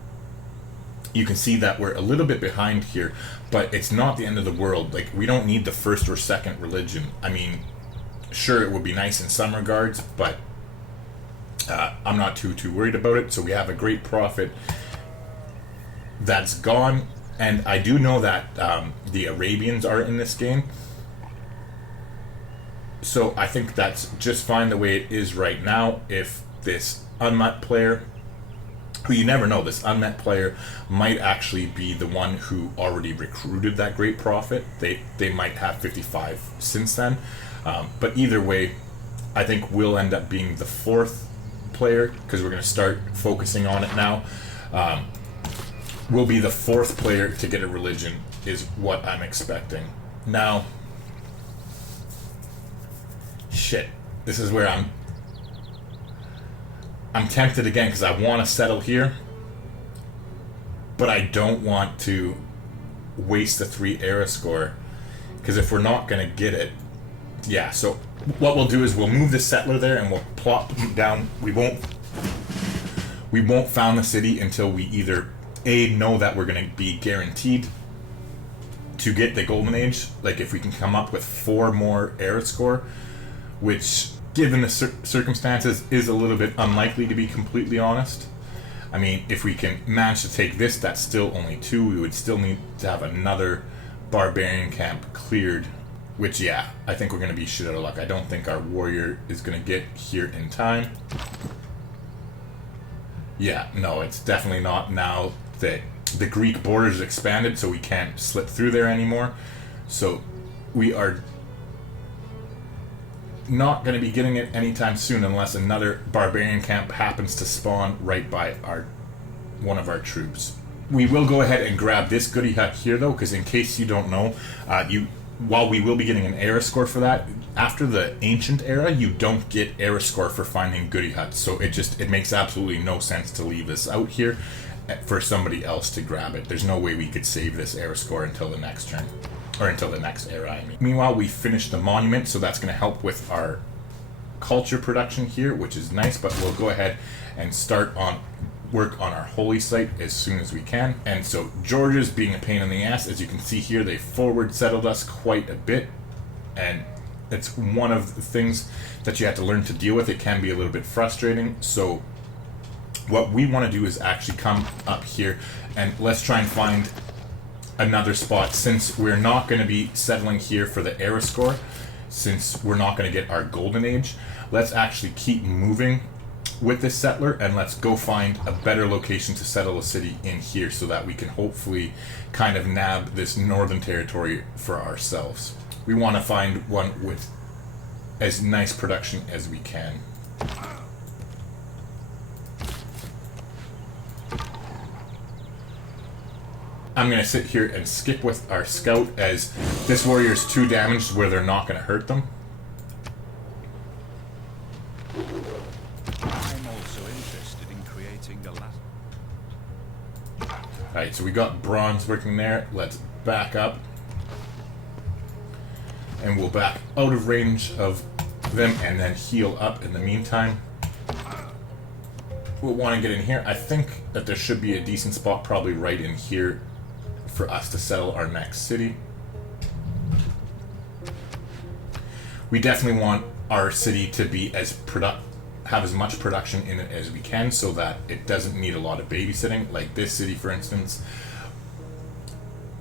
You can see that we're a little bit behind here, but it's not the end of the world. Like, we don't need the first or second religion. I mean, sure, it would be nice in some regards, but I'm not too worried about it. So we have a great prophet that's gone, and I do know that the Arabians are in this game. So I think that's just fine the way it is right now. If this unmet player, who you never know, this unmet player might actually be the one who already recruited that great prophet. They might have 55 since then. But either way, I think we'll end up being the fourth player, because we're going to start focusing on it now. We'll be the fourth player to get a religion, is what I'm expecting. Now, shit, this is where I'm tempted again, because I want to settle here, but I don't want to waste the 3 era score, because if we're not going to get it, yeah, so what we'll do is we'll move the settler there and we'll plop down. We won't found the city until we either know that we're going to be guaranteed to get the golden age, like if we can come up with 4 more era score, which, given the circumstances, is a little bit unlikely, to be completely honest. I mean, if we can manage to take this, that's still only 2. We would still need to have another Barbarian Camp cleared, which, yeah, I think we're going to be shit out of luck. I don't think our warrior is going to get here in time. Yeah, no, it's definitely not now that the Greek borders expanded, so we can't slip through there anymore. So we are not going to be getting it anytime soon, unless another Barbarian Camp happens to spawn right by one of our troops. We will go ahead and grab this goody hut here, though, because in case you don't know, while we will be getting an era score for that, after the ancient era, you don't get era score for finding goody huts. So it makes absolutely no sense to leave this out here for somebody else to grab it. There's no way we could save this era score until the next turn. Or until the next era, I mean. Meanwhile, we finished the monument, so that's going to help with our culture production here, which is nice, but we'll go ahead and start on work on our holy site as soon as we can. And so Georgia's being a pain in the ass. As you can see here, they forward settled us quite a bit, and it's one of the things that you have to learn to deal with. It can be a little bit frustrating. So what we want to do is actually come up here and let's try and find another spot, since we're not going to be settling here for the era score, since we're not going to get our golden age. Let's actually keep moving with this settler, and let's go find a better location to settle a city in here, so that we can hopefully kind of nab this northern territory for ourselves. We want to find one with as nice production as we can. I'm going to sit here and skip with our scout, as this warrior is too damaged where they're not going to hurt them. I'm also interested in creating the last. Alright, so we got bronze working there. Let's back up. And we'll back out of range of them and then heal up in the meantime. We'll want to get in here. I think that there should be a decent spot probably right in here for us to settle our next city. We definitely want our city to be have as much production in it as we can, so that it doesn't need a lot of babysitting. Like this city, for instance,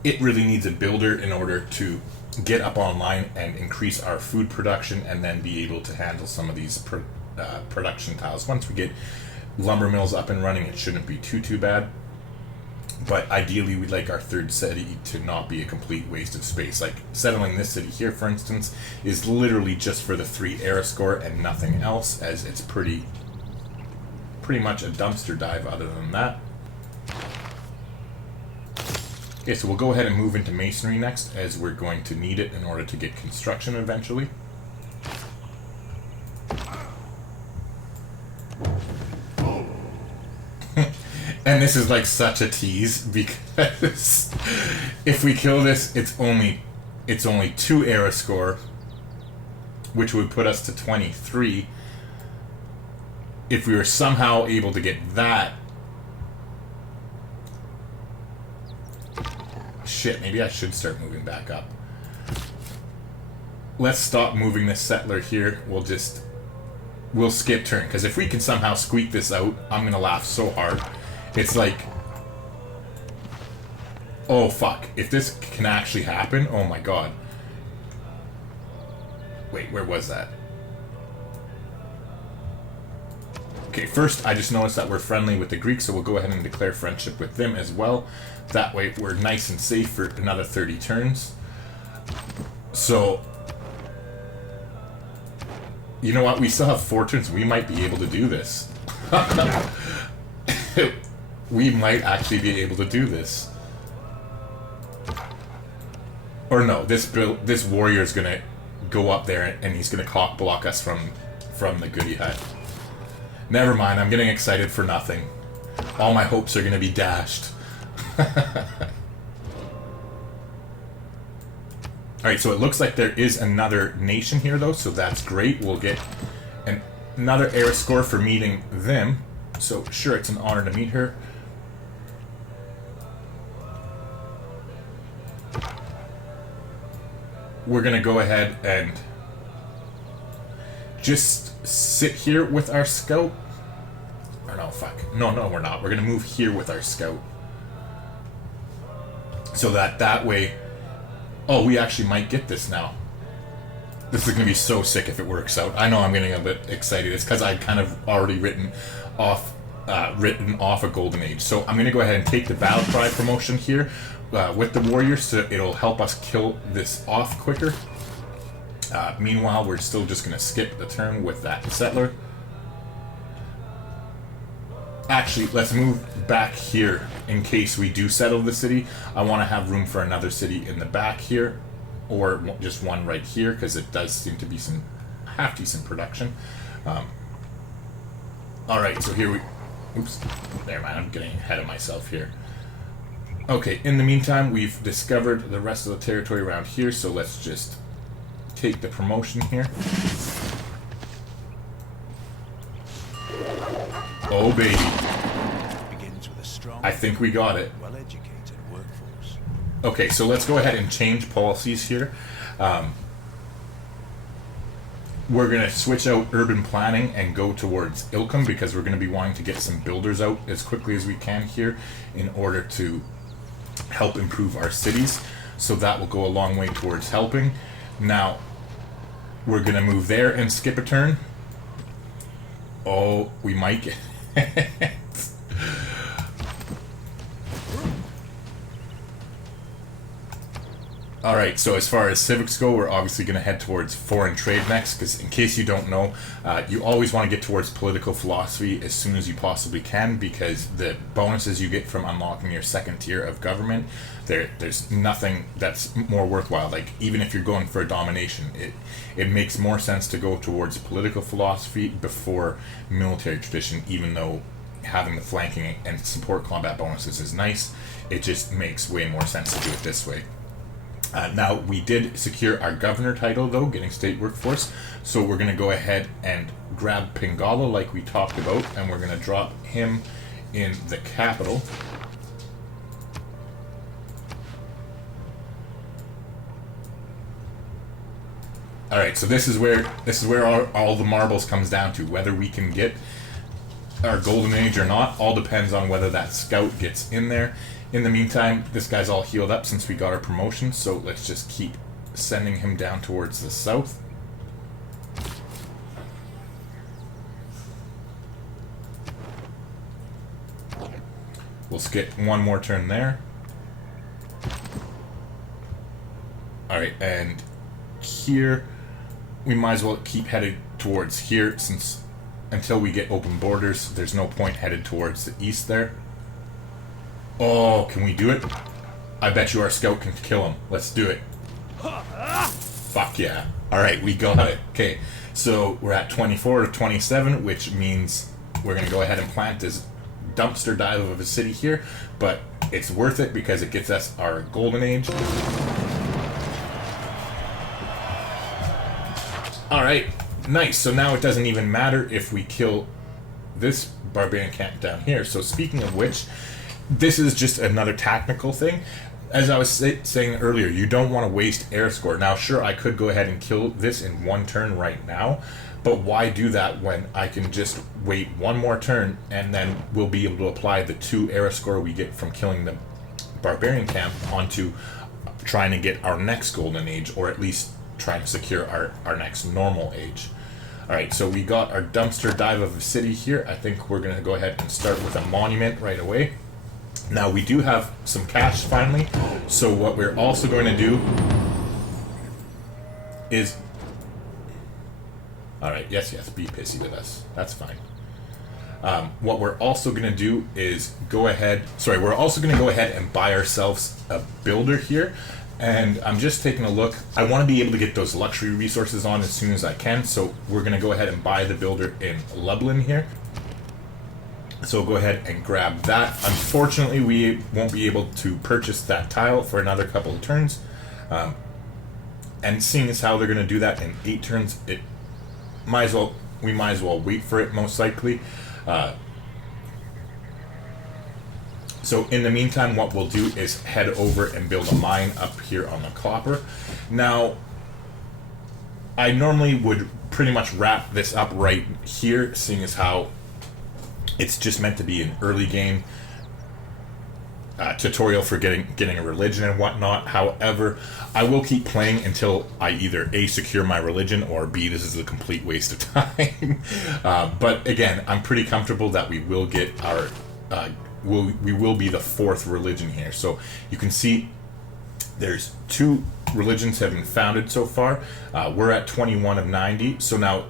it really needs a builder in order to get up online and increase our food production, and then be able to handle some of these production tiles. Once we get lumber mills up and running, it shouldn't be too bad. But ideally, we'd like our third city to not be a complete waste of space. Like settling this city here, for instance, is literally just for the 3 era score and nothing else, as it's pretty much a dumpster dive other than that. Okay, so we'll go ahead and move into Masonry next, as we're going to need it in order to get construction eventually. And this is like such a tease, because if we kill this, it's only 2 era score, which would put us to 23. If we were somehow able to get that... Shit, maybe I should start moving back up. Let's stop moving this settler here. We'll skip turn, because if we can somehow squeak this out, I'm gonna laugh so hard. It's like... Oh, fuck. If this can actually happen, oh my god. Wait, where was that? Okay, first, I just noticed that we're friendly with the Greeks, so we'll go ahead and declare friendship with them as well. That way, we're nice and safe for another 30 turns. So... You know what? We still have 4 turns. We might be able to do this. We might actually be able to do this. Or no, this warrior is gonna go up there and he's gonna cock block us from the goodie hut. Never mind. I'm getting excited for nothing. All my hopes are gonna be dashed. Alright, so it looks like there is another nation here, though, so that's great. We'll get another era score for meeting them. So, sure, it's an honor to meet her. We're going to go ahead and just sit here with our scout. Or no, fuck. No, we're not. We're going to move here with our scout. So that way... Oh, we actually might get this now. This is going to be so sick if it works out. I know I'm getting a bit excited. It's because I kind of already written off a golden age. So I'm going to go ahead and take the battle cry promotion here with the warriors, so it'll help us kill this off quicker. Meanwhile, we're still just going to skip the turn with that settler. Actually, let's move back here in case we do settle the city. I want to have room for another city in the back here, or just one right here, because it does seem to be some half-decent production. Alright, so here we... Oops, never mind, I'm getting ahead of myself here. Okay, in the meantime, we've discovered the rest of the territory around here, so let's just take the promotion here. Oh, baby. Begins with a strong, I think we got it. well-educated workforce. Okay, so let's go ahead and change policies here. We're going to switch out urban planning and go towards Ilkham, because we're going to be wanting to get some builders out as quickly as we can here in order to help improve our cities. So that will go a long way towards helping. Now, we're going to move there and skip a turn. Oh, we might get... Alright, so as far as civics go, we're obviously going to head towards foreign trade next, because in case you don't know, you always want to get towards political philosophy as soon as you possibly can, because the bonuses you get from unlocking your second tier of government, there's nothing that's more worthwhile. Like, even if you're going for a domination, it makes more sense to go towards political philosophy before military tradition, even though having the flanking and support combat bonuses is nice. It just makes way more sense to do it this way. Now, we did secure our governor title, though, getting state workforce, so we're going to go ahead and grab Pingala like we talked about, and we're going to drop him in the capital. Alright, so this is where all the marbles comes down to, whether we can get our golden age or not. All depends on whether that scout gets in there. In the meantime, this guy's all healed up since we got our promotion, so let's just keep sending him down towards the south. We'll skip one more turn there. Alright, and here, we might as well keep headed towards here, since until we get open borders, there's no point headed towards the east there. Oh, can we do it? I bet you our scout can kill him. Let's do it. Fuck yeah. Alright, we got it. Okay, so we're at 24 to 27, which means we're going to go ahead and plant this dumpster dive of a city here, but it's worth it because it gets us our golden age. Alright, nice. So now it doesn't even matter if we kill this Barbarian Camp down here. So speaking of which, this is just another tactical thing. As I was saying earlier, you don't want to waste air score. Now, sure, I could go ahead and kill this in one turn right now, but why do that when I can just wait one more turn and then we'll be able to apply the 2 air score we get from killing the Barbarian Camp onto trying to get our next golden age, or at least trying to secure our next normal age. Alright, so we got our dumpster dive of a city here. I think we're going to go ahead and start with a monument right away. Now, we do have some cash finally, so what we're also going to do is... Alright, yes, be pissy with us. That's fine. What we're also going to do is we're also going to go ahead and buy ourselves a builder here. And I'm just taking a look. I want to be able to get those luxury resources on as soon as I can, so we're going to go ahead and buy the builder in Lublin here. So go ahead and grab that. Unfortunately, we won't be able to purchase that tile for another couple of turns. And seeing as how they're going to do that in 8 turns, we might as well wait for it, most likely. So in the meantime, what we'll do is head over and build a mine up here on the copper. Now, I normally would pretty much wrap this up right here, seeing as how it's just meant to be an early game tutorial for getting a religion and whatnot. However, I will keep playing until I either A, secure my religion, or B, this is a complete waste of time. But again, I'm pretty comfortable that we will get our we will be the 4th religion here. So you can see there's 2 religions have been founded so far. We're at 21 of 90. So now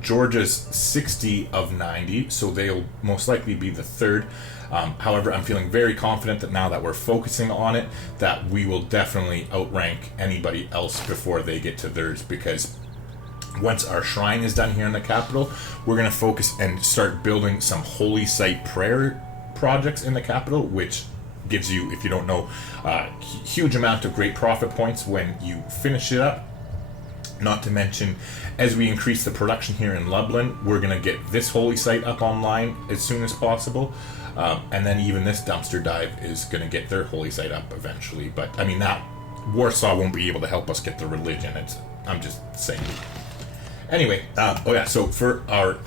Georgia's 60 of 90, so they'll most likely be the 3rd. However, I'm feeling very confident that now that we're focusing on it, that we will definitely outrank anybody else before they get to theirs, because once our shrine is done here in the capital, we're going to focus and start building some holy site prayer projects in the capital, which gives you, if you don't know, a huge amount of great profit points when you finish it up. Not to mention, as we increase the production here in Lublin, we're going to get this holy site up online as soon as possible. And then even this dumpster dive is going to get their holy site up eventually. But, I mean, that Warsaw won't be able to help us get the religion. I'm just saying. Anyway, so for our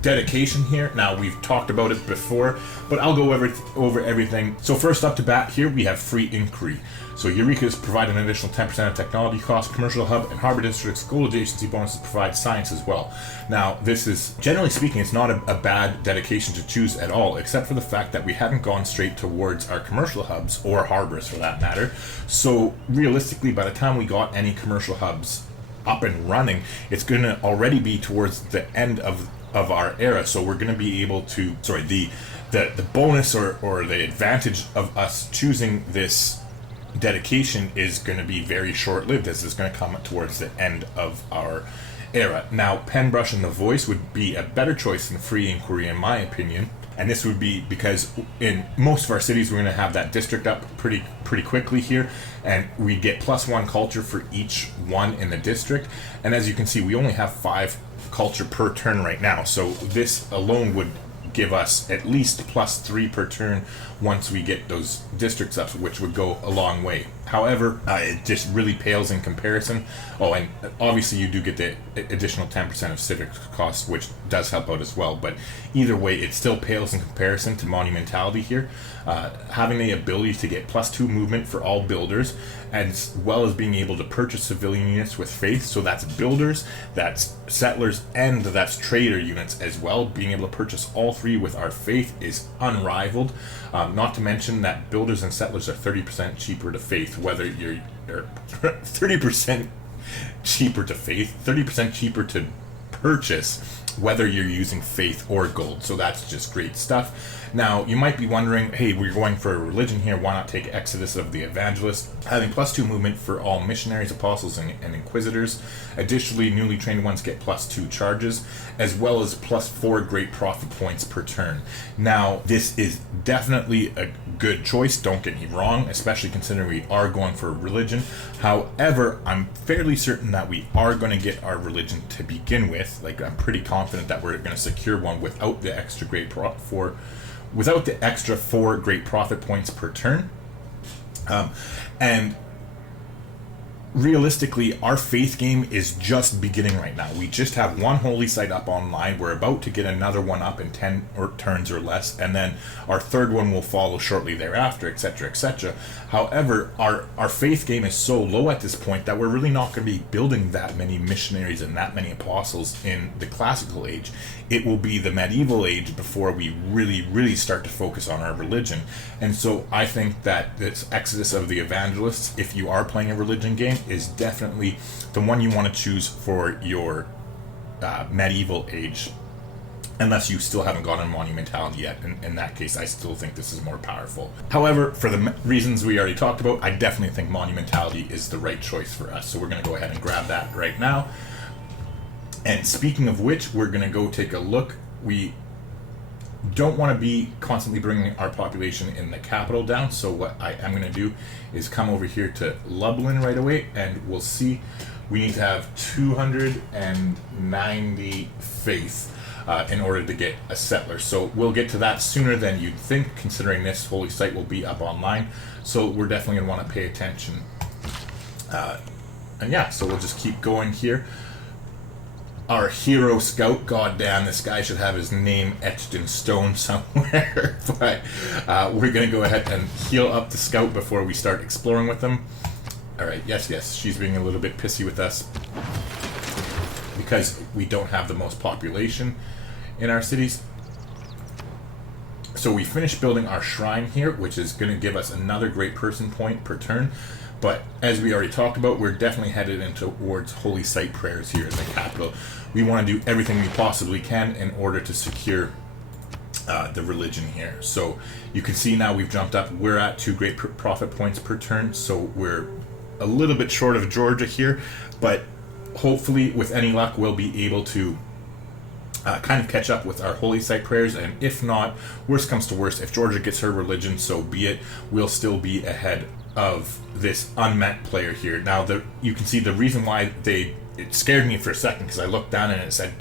dedication here, now we've talked about it before, but I'll go over everything. So first up to bat here, we have free inquiry. So Eureka is providing an additional 10% of technology costs. Commercial Hub and Harbor District's school adjacency bonuses provide science as well. Now, this is, generally speaking, it's not a bad dedication to choose at all, except for the fact that we haven't gone straight towards our commercial hubs, or harbors for that matter. So realistically, by the time we got any commercial hubs up and running, it's going to already be towards the end of our era. So we're going to be able to, the bonus or the advantage of us choosing this dedication is going to be very short-lived, as it's going to come towards the end of our era. Now, Penbrush and the Voice would be a better choice than free inquiry, in my opinion. And this would be because in most of our cities, we're going to have that district up pretty quickly here, and we get +1 culture for each one in the district. And as you can see, we only have 5 culture per turn right now, so this alone would give us at least +3 per turn once we get those districts up, which would go a long way. However, it just really pales in comparison. Oh, and obviously you do get the additional 10% of civics costs, which does help out as well, but either way, it still pales in comparison to monumentality here. Having the ability to get +2 movement for all builders, as well as being able to purchase civilian units with faith, so that's builders, that's settlers, and that's trader units as well. Being able to purchase all 3 with our faith is unrivaled. Not to mention that builders and settlers are 30% cheaper to faith, whether you're 30% cheaper to faith, 30% cheaper to purchase, whether you're using faith or gold. So that's just great stuff. Now, you might be wondering, hey, we're going for a religion here, why not take Exodus of the Evangelist? Having +2 movement for all missionaries, apostles, and inquisitors. Additionally, newly trained ones get +2 charges, as well as +4 great prophet points per turn. Now, this is definitely a good choice, don't get me wrong, especially considering we are going for a religion. However, I'm fairly certain that we are going to get our religion to begin with. Like, I'm pretty confident that we're going to secure one without the extra without the extra 4 great prophet points per turn. And realistically, our faith game is just beginning right now. We just have one holy site up online. We're about to get another one up in 10 turns or less, and then our third one will follow shortly thereafter, etc., etc. However, our faith game is so low at this point that we're really not going to be building that many missionaries and that many apostles in the classical age. It will be the medieval age before we really start to focus on our religion. And so I think that this Exodus of the Evangelists, if you are playing a religion game, is definitely the one you want to choose for your medieval age, unless you still haven't gotten Monumentality yet. In that case, I still think this is more powerful. However, for the reasons we already talked about, I definitely think Monumentality is the right choice for us. So we're going to go ahead and grab that right now. And speaking of which, we're going to go take a look. We don't want to be constantly bringing our population in the capital down, so what I am going to do is come over here to Lublin right away, and we'll see we need to have 290 faith in order to get a settler. So we'll get to that sooner than you'd think, considering this holy site will be up online. So we're definitely going to want to pay attention. And yeah, so we'll just keep going here. Our hero scout, goddamn, this guy should have his name etched in stone somewhere. But we're going to go ahead and heal up the scout before we start exploring with them. Alright, yes, she's being a little bit pissy with us because we don't have the most population in our cities. So we finished building our shrine here, which is going to give us another great person point per turn. But as we already talked about, we're definitely headed towards holy site prayers here in the capital. We want to do everything we possibly can in order to secure the religion here. So you can see now we've jumped up. We're at 2 great prophet points per turn, so we're a little bit short of Georgia here, but hopefully with any luck we'll be able to kind of catch up with our holy site prayers. And if not, worst comes to worst, if Georgia gets her religion, so be it. We'll still be ahead of this unmet player here. Now, you can see the reason why it scared me for a second, because I looked down and it said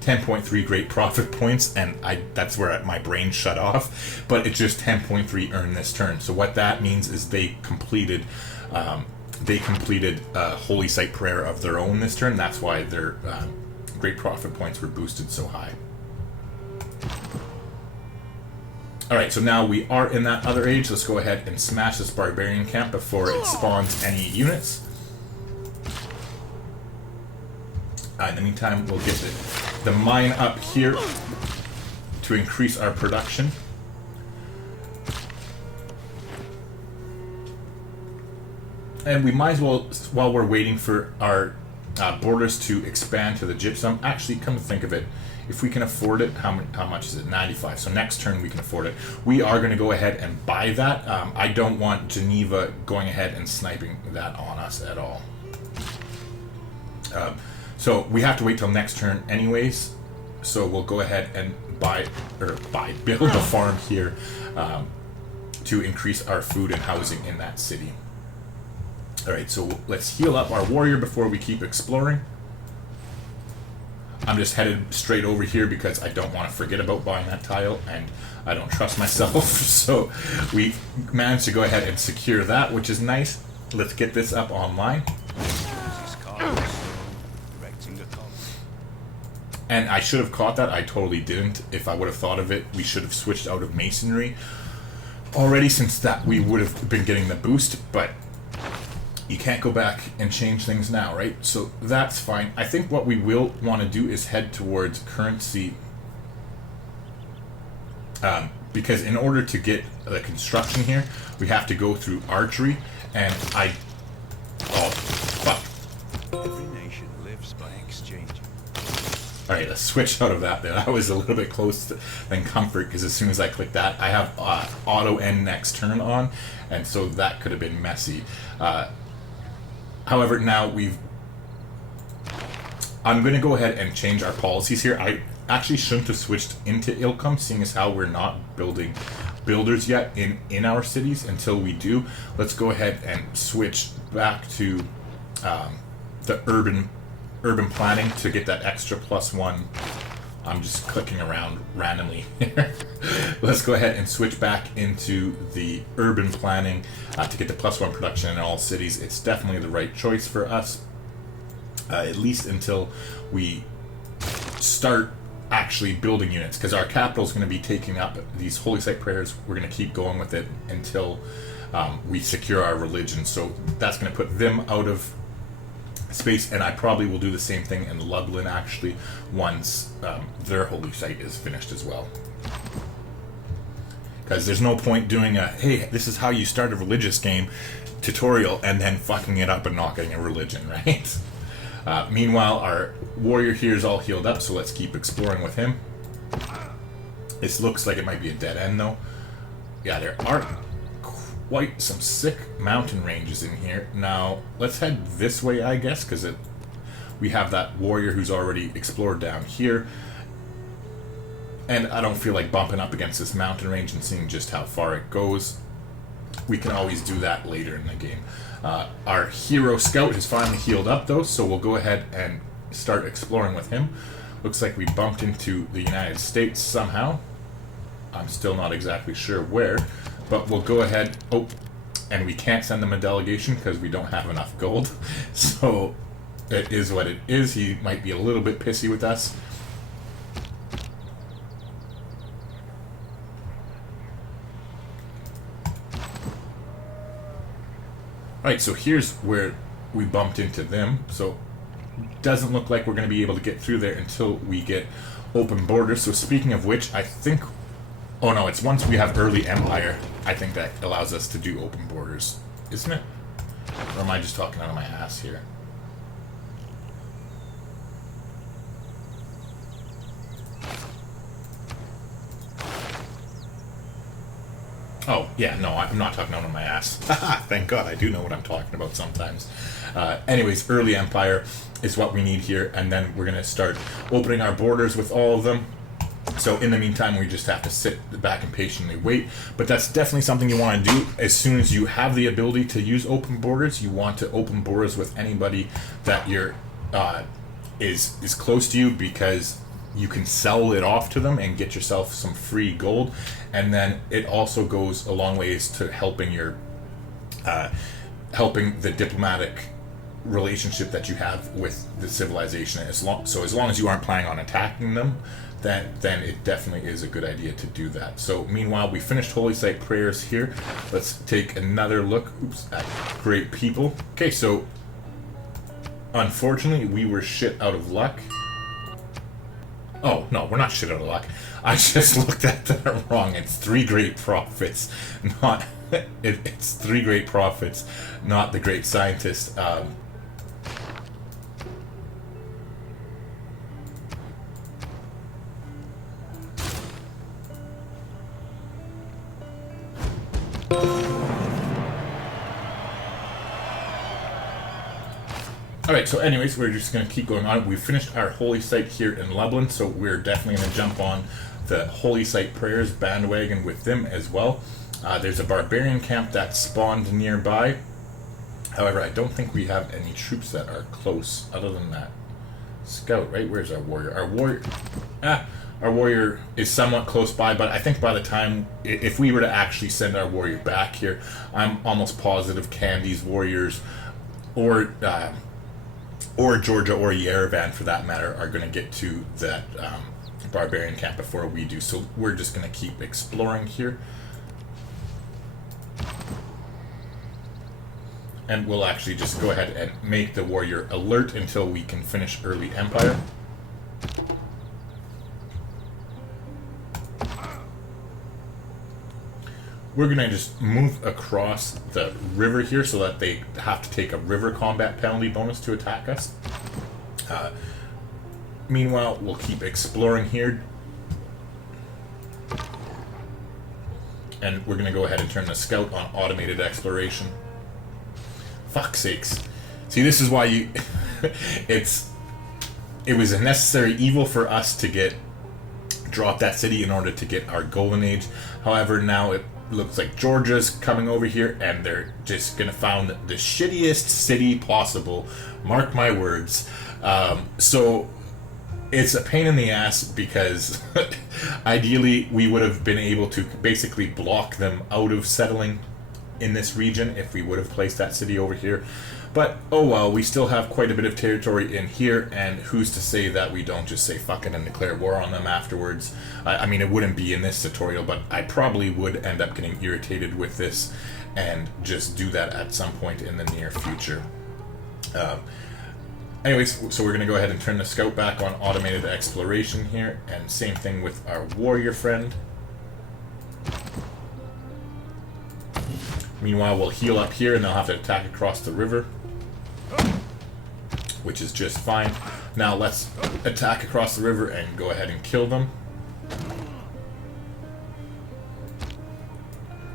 10.3 great prophet points, and that's where my brain shut off. But it's just 10.3 earned this turn. So what that means is they completed a holy site prayer of their own this turn. That's why their great prophet points were boosted so high. Alright, so now we are in that other age. Let's go ahead and smash this Barbarian Camp before it spawns any units. In the meantime, we'll get the mine up here to increase our production. And we might as well, while we're waiting for our borders to expand to the gypsum, actually, come to think of it, if we can afford it, how much is it? 95. So next turn we can afford it. We are going to go ahead and buy that. I don't want Geneva going ahead and sniping that on us at all. So we have to wait till next turn anyways. So we'll go ahead and build a farm here to increase our food and housing in that city. Alright, so let's heal up our warrior before we keep exploring. I'm just headed straight over here because I don't want to forget about buying that tile, and I don't trust myself. So we managed to go ahead and secure that, which is nice. Let's get this up online. And I should have caught that. I totally didn't. If I would have thought of it, we should have switched out of Masonry already, since that we would have been getting the boost, but you can't go back and change things now, right? So that's fine. I think what we will want to do is head towards currency, because in order to get the construction here, we have to go through archery, and oh, fuck. Every nation lives by exchanging. Alright, let's switch out of that there. That was a little bit close than comfort, because as soon as I click that, I have auto end next turn on, and so that could have been messy. However, now I'm going to go ahead and change our policies here. I actually shouldn't have switched into Ilcum, seeing as how we're not building builders yet in our cities. Until we do, let's go ahead and switch back to the urban planning to get that extra +1. I'm just clicking around randomly here. Let's go ahead and switch back into the urban planning to get the +1 production in all cities. It's definitely the right choice for us, at least until we start actually building units, because our capital is going to be taking up these holy site prayers. We're going to keep going with it until we secure our religion. So that's going to put them out of space, and I probably will do the same thing in Lublin actually once their holy site is finished as well, because there's no point doing a hey, this is how you start a religious game tutorial and then fucking it up and not getting a religion, right? Meanwhile, our warrior here is all healed up, so let's keep exploring with him. This looks like it might be a dead end though. Yeah, there are quite some sick mountain ranges in here. Now let's head this way, I guess, because we have that warrior who's already explored down here, and I don't feel like bumping up against this mountain range and seeing just how far it goes. We can always do that later in the game. Our hero scout has finally healed up though, so we'll go ahead and start exploring with him. Looks like we bumped into the United States somehow. I'm still not exactly sure where, but we'll go ahead. Oh, and we can't send them a delegation because we don't have enough gold. So it is what it is. He might be a little bit pissy with us. Alright, so here's where we bumped into them. So doesn't look like we're going to be able to get through there until we get open borders. So speaking of which, I think... Oh no, it's once we have early empire, I think that allows us to do open borders. Isn't it? Or am I just talking out of my ass here? Oh, yeah, no, I'm not talking out of my ass. Thank God, I do know what I'm talking about sometimes. Anyways, early empire is what we need here, and then we're going to start opening our borders with all of them. So in the meantime, we just have to sit back and patiently wait. But that's definitely something you want to do. As soon as you have the ability to use open borders, you want to open borders with anybody that you're is close to you, because you can sell it off to them and get yourself some free gold. And then it also goes a long ways to helping your helping the diplomatic relationship that you have with the civilization. So as long as you aren't planning on attacking them, then it definitely is a good idea to do that. So meanwhile, we finished Holy Site prayers here. Let's take another look at great people. Okay, so unfortunately we were shit out of luck. Oh, no, we're not shit out of luck. I just looked at that wrong. It's 3 great prophets, not... it's 3 great prophets, not the great scientist. Alright, so anyways, we're just going to keep going on. We finished our holy site here in Lublin, so we're definitely going to jump on the holy site prayers bandwagon with them as well. There's a barbarian camp that spawned nearby. However, I don't think we have any troops that are close other than that scout, right? Where's our warrior? Our warrior is somewhat close by, but I think by the time, if we were to actually send our warrior back here, I'm almost positive Candy's warriors or Georgia or Yerevan, for that matter, are going to get to that barbarian camp before we do. So we're just going to keep exploring here. And we'll actually just go ahead and make the warrior alert until we can finish early empire. We're going to just move across the river here so that they have to take a river combat penalty bonus to attack us. Meanwhile, we'll keep exploring here. And we're going to go ahead and turn the scout on automated exploration. Fuck's sakes. See, this is why you... It was a necessary evil for us to drop that city in order to get our golden age. However, now it looks like Georgia's coming over here and they're just going to found the shittiest city possible. Mark my words. So... It's a pain in the ass because ideally we would have been able to basically block them out of settling in this region if we would have placed that city over here. But oh well, we still have quite a bit of territory in here, and who's to say that we don't just say fuck it and declare war on them afterwards. I mean, it wouldn't be in this tutorial, but I probably would end up getting irritated with this and just do that at some point in the near future. Anyways, so we're going to go ahead and turn the scout back on automated exploration here, and same thing with our warrior friend. Meanwhile, we'll heal up here and they'll have to attack across the river, which is just fine. Now let's attack across the river and go ahead and kill them.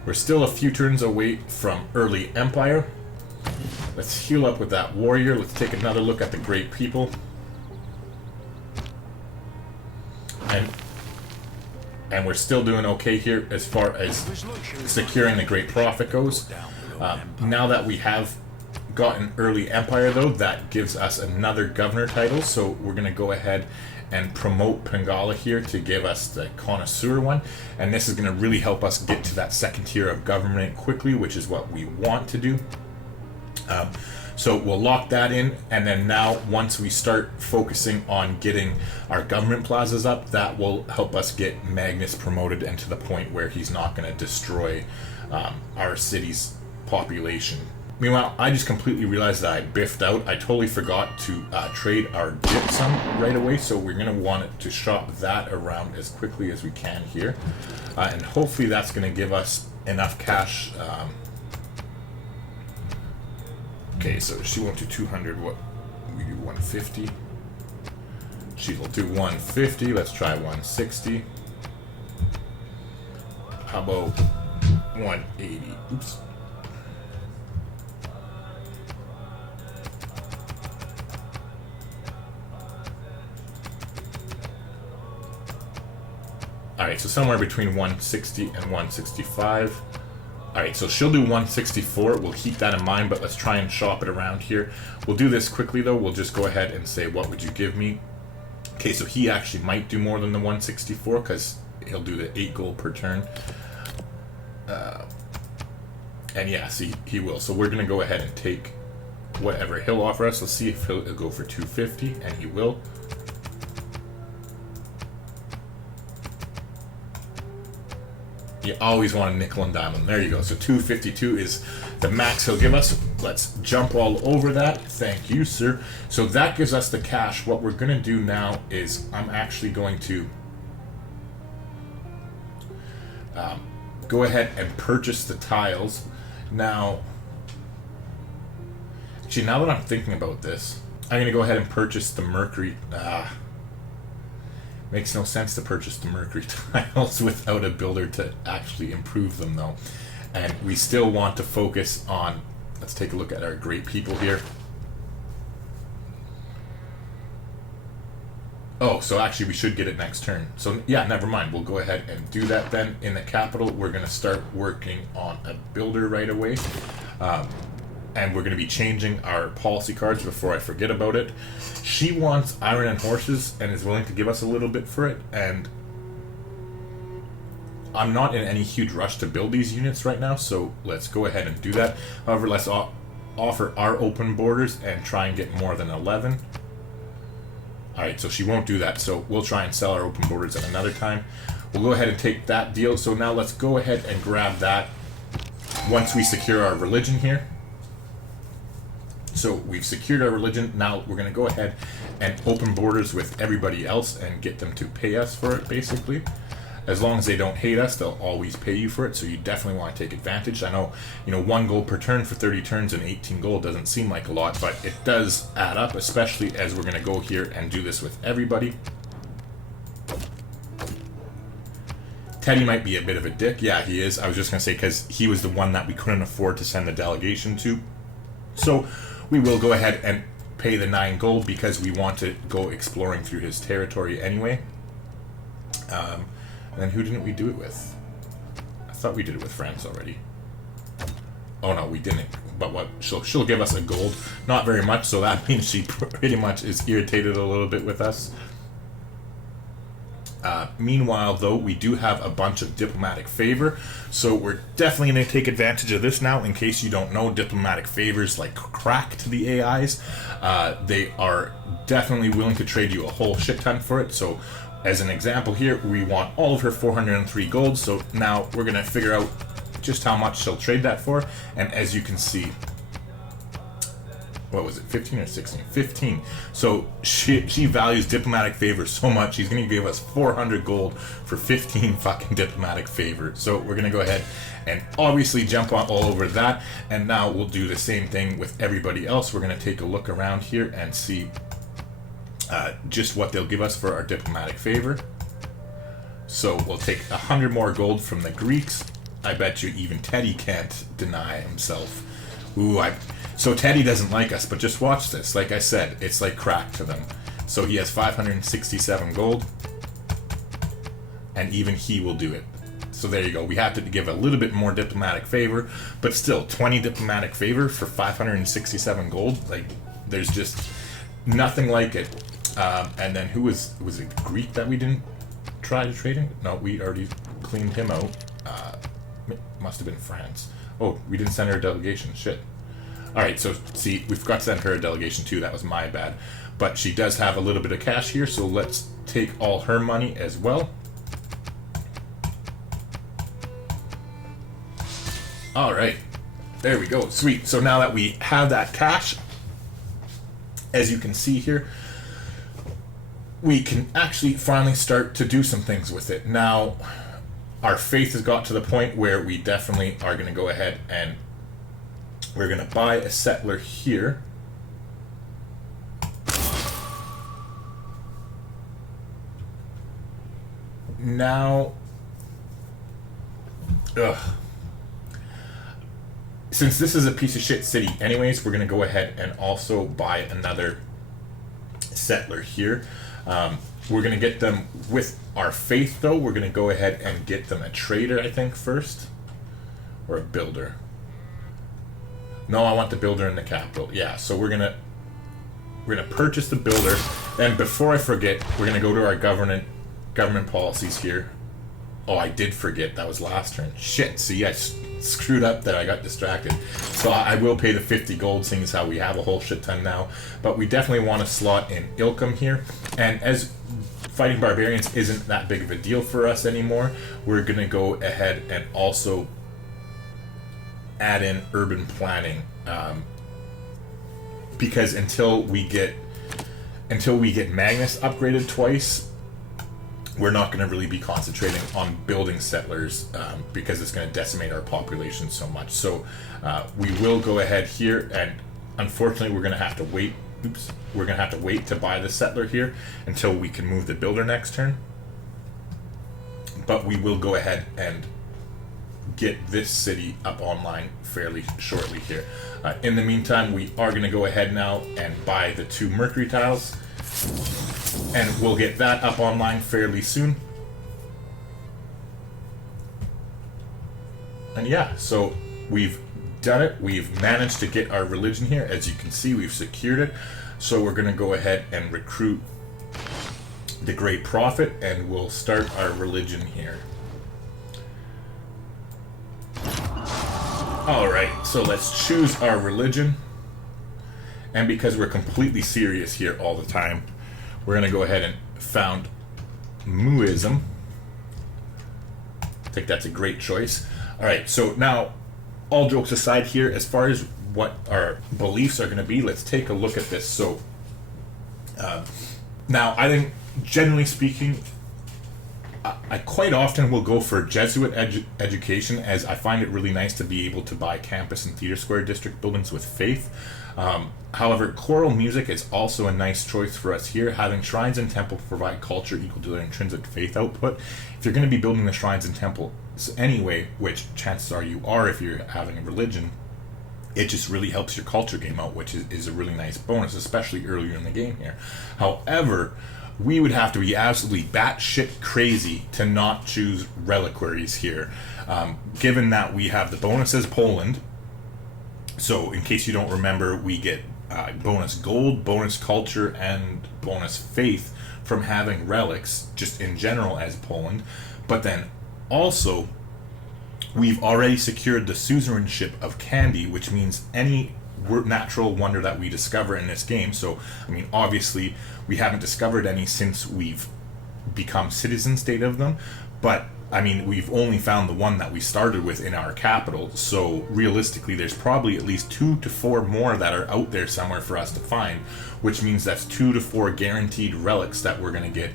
We're still a few turns away from early Empire. Let's heal up with that warrior. Let's take another look at the great people. And we're still doing okay here as far as securing the great prophet goes. Now that we have gotten early Empire though, that gives us another governor title. So we're going to go ahead and promote Pangala here to give us the connoisseur one. And this is going to really help us get to that second tier of government quickly, which is what we want to do. So we'll lock that in, and then now once we start focusing on getting our government plazas up, that will help us get Magnus promoted and to the point where he's not going to destroy our city's population. Meanwhile, I just completely realized that I biffed out. I totally forgot to trade our gypsum right away, so we're going to want to shop that around as quickly as we can here. And hopefully that's going to give us enough cash. Okay, so she won't do 200, what, we do 150. She'll do 150, let's try 160. How about 180, oops. Alright, so somewhere between 160 and 165. Alright, so she'll do 164. We'll keep that in mind, but let's try and shop it around here. We'll do this quickly, though. We'll just go ahead and say, what would you give me? Okay, so he actually might do more than the 164, because he'll do the 8 gold per turn. And yeah, see, he will. So we're going to go ahead and take whatever he'll offer us. Let's see if he'll go for 250, and he will. You always want a nickel and dime them. There you go. So 252 is the max he'll give us. Let's jump all over that. Thank you, sir. So that gives us the cash. What we're going to do now is I'm actually going to go ahead and purchase the tiles. Now, actually, now that I'm thinking about this, I'm going to go ahead and purchase the mercury. Makes no sense to purchase the mercury tiles without a builder to actually improve them, though. And we still want to focus on, let's take a look at our great people here. Oh, so actually we should get it next turn. So yeah, never mind. We'll go ahead and do that then. In the capital, we're going to start working on a builder right away. And we're going to be changing our policy cards before I forget about it. She wants iron and horses and is willing to give us a little bit for it. And I'm not in any huge rush to build these units right now, so let's go ahead and do that. However, let's offer our open borders and try and get more than 11. Alright, so she won't do that, so we'll try and sell our open borders at another time. We'll go ahead and take that deal. So now let's go ahead and grab that once we secure our religion here. So we've secured our religion. Now we're going to go ahead and open borders with everybody else and get them to pay us for it, basically. as long as they don't hate us, they'll always pay you for it, so you definitely want to take advantage. I know, 1 gold per turn for 30 turns and 18 gold doesn't seem like a lot, but it does add up, especially as we're going to go here and do this with everybody. Teddy might be a bit of a dick. Yeah, he is. I was just going to say, because he was the one that we couldn't afford to send the delegation to. So we will go ahead and pay the 9 gold because we want to go exploring through his territory anyway. And then who didn't we do it with? I thought we did it with France already. Oh no, we didn't. But what? She'll give us a gold. Not very much, so that means she pretty much is irritated a little bit with us. Meanwhile, though, we do have a bunch of diplomatic favor, so we're definitely going to take advantage of this now. In case you don't know, diplomatic favors like crack to the AIs. They are definitely willing to trade you a whole shit ton for it. So, as an example here, we want all of her 403 gold, so now we're going to figure out just how much she'll trade that for, and as you can see, what was it, 15 or 16? 15. So she values diplomatic favor so much, she's going to give us 400 gold for 15 fucking diplomatic favor. So we're going to go ahead and obviously jump on all over that, and now we'll do the same thing with everybody else. We're going to take a look around here and see just what they'll give us for our diplomatic favor. So we'll take 100 more gold from the Greeks. I bet you even Teddy can't deny himself. Ooh, so Teddy doesn't like us, but just watch this. Like I said, it's like crack to them. So he has 567 gold, and even he will do it. So there you go. We have to give a little bit more diplomatic favor, but still 20 diplomatic favor for 567 gold. Like, there's just nothing like it. And then who was it Greek that we didn't try to trade him? No, we already cleaned him out. Must have been France. Oh, we didn't send her a delegation. Shit. Alright, so see, we forgot to send her a delegation too. That was my bad. But she does have a little bit of cash here, so let's take all her money as well. Alright. There we go. Sweet. So now that we have that cash, as you can see here, we can actually finally start to do some things with it. Now, our faith has got to the point where we definitely are going to go ahead and we're going to buy a settler here. Now, since this is a piece of shit city anyways, we're going to go ahead and also buy another settler here. We're going to get them with our faith, though. We're going to go ahead and get them a trader, I think, first. Or a builder. No, I want the builder in the capital. Yeah, so we're going to purchase the builder. And before I forget, we're going to go to our government policies here. Oh, I did forget. That was last turn. Shit, see, I screwed up there. I got distracted. So I will pay the 50 gold, seeing as how we have a whole shit ton now. But we definitely want to slot in Ilkum here. And as fighting barbarians isn't that big of a deal for us anymore, we're going to go ahead and also add in urban planning. Because until we get Magnus upgraded twice, we're not going to really be concentrating on building settlers because it's going to decimate our population so much. So we will go ahead here, and unfortunately we're going to have to wait. We're going to have to wait to buy the settler here until we can move the builder next turn. But we will go ahead and get this city up online fairly shortly here. In the meantime, we are going to go ahead now and buy the 2 mercury tiles. And we'll get that up online fairly soon. And yeah, so we've done it. We've managed to get our religion here. As you can see, we've secured it. So we're going to go ahead and recruit the Great Prophet, and we'll start our religion here. Alright, so let's choose our religion. And because we're completely serious here all the time, we're going to go ahead and found Muism. I think that's a great choice. Alright, so now, all jokes aside here, as far as what our beliefs are going to be, let's take a look at this. So, now, I think, generally speaking, I quite often will go for Jesuit Education, as I find it really nice to be able to buy campus and theater square district buildings with faith. However, choral music is also a nice choice for us here. Having shrines and temples provide culture equal to their intrinsic faith output. If you're going to be building the shrines and temples anyway, which chances are you are if you're having a religion, it just really helps your culture game out, which is a really nice bonus, especially earlier in the game here. However, we would have to be absolutely batshit crazy to not choose reliquaries here, given that we have the bonus as Poland. So in case you don't remember, we get bonus gold, bonus culture, and bonus faith from having relics just in general as Poland. But then also, we've already secured the suzerainship of Candy, which means any natural wonder that we discover in this game. So, I mean, obviously, we haven't discovered any since we've become citizen state of them, but I mean, we've only found the one that we started with in our capital, so realistically there's probably at least 2 to 4 more that are out there somewhere for us to find, which means that's 2 to 4 guaranteed relics that we're going to get,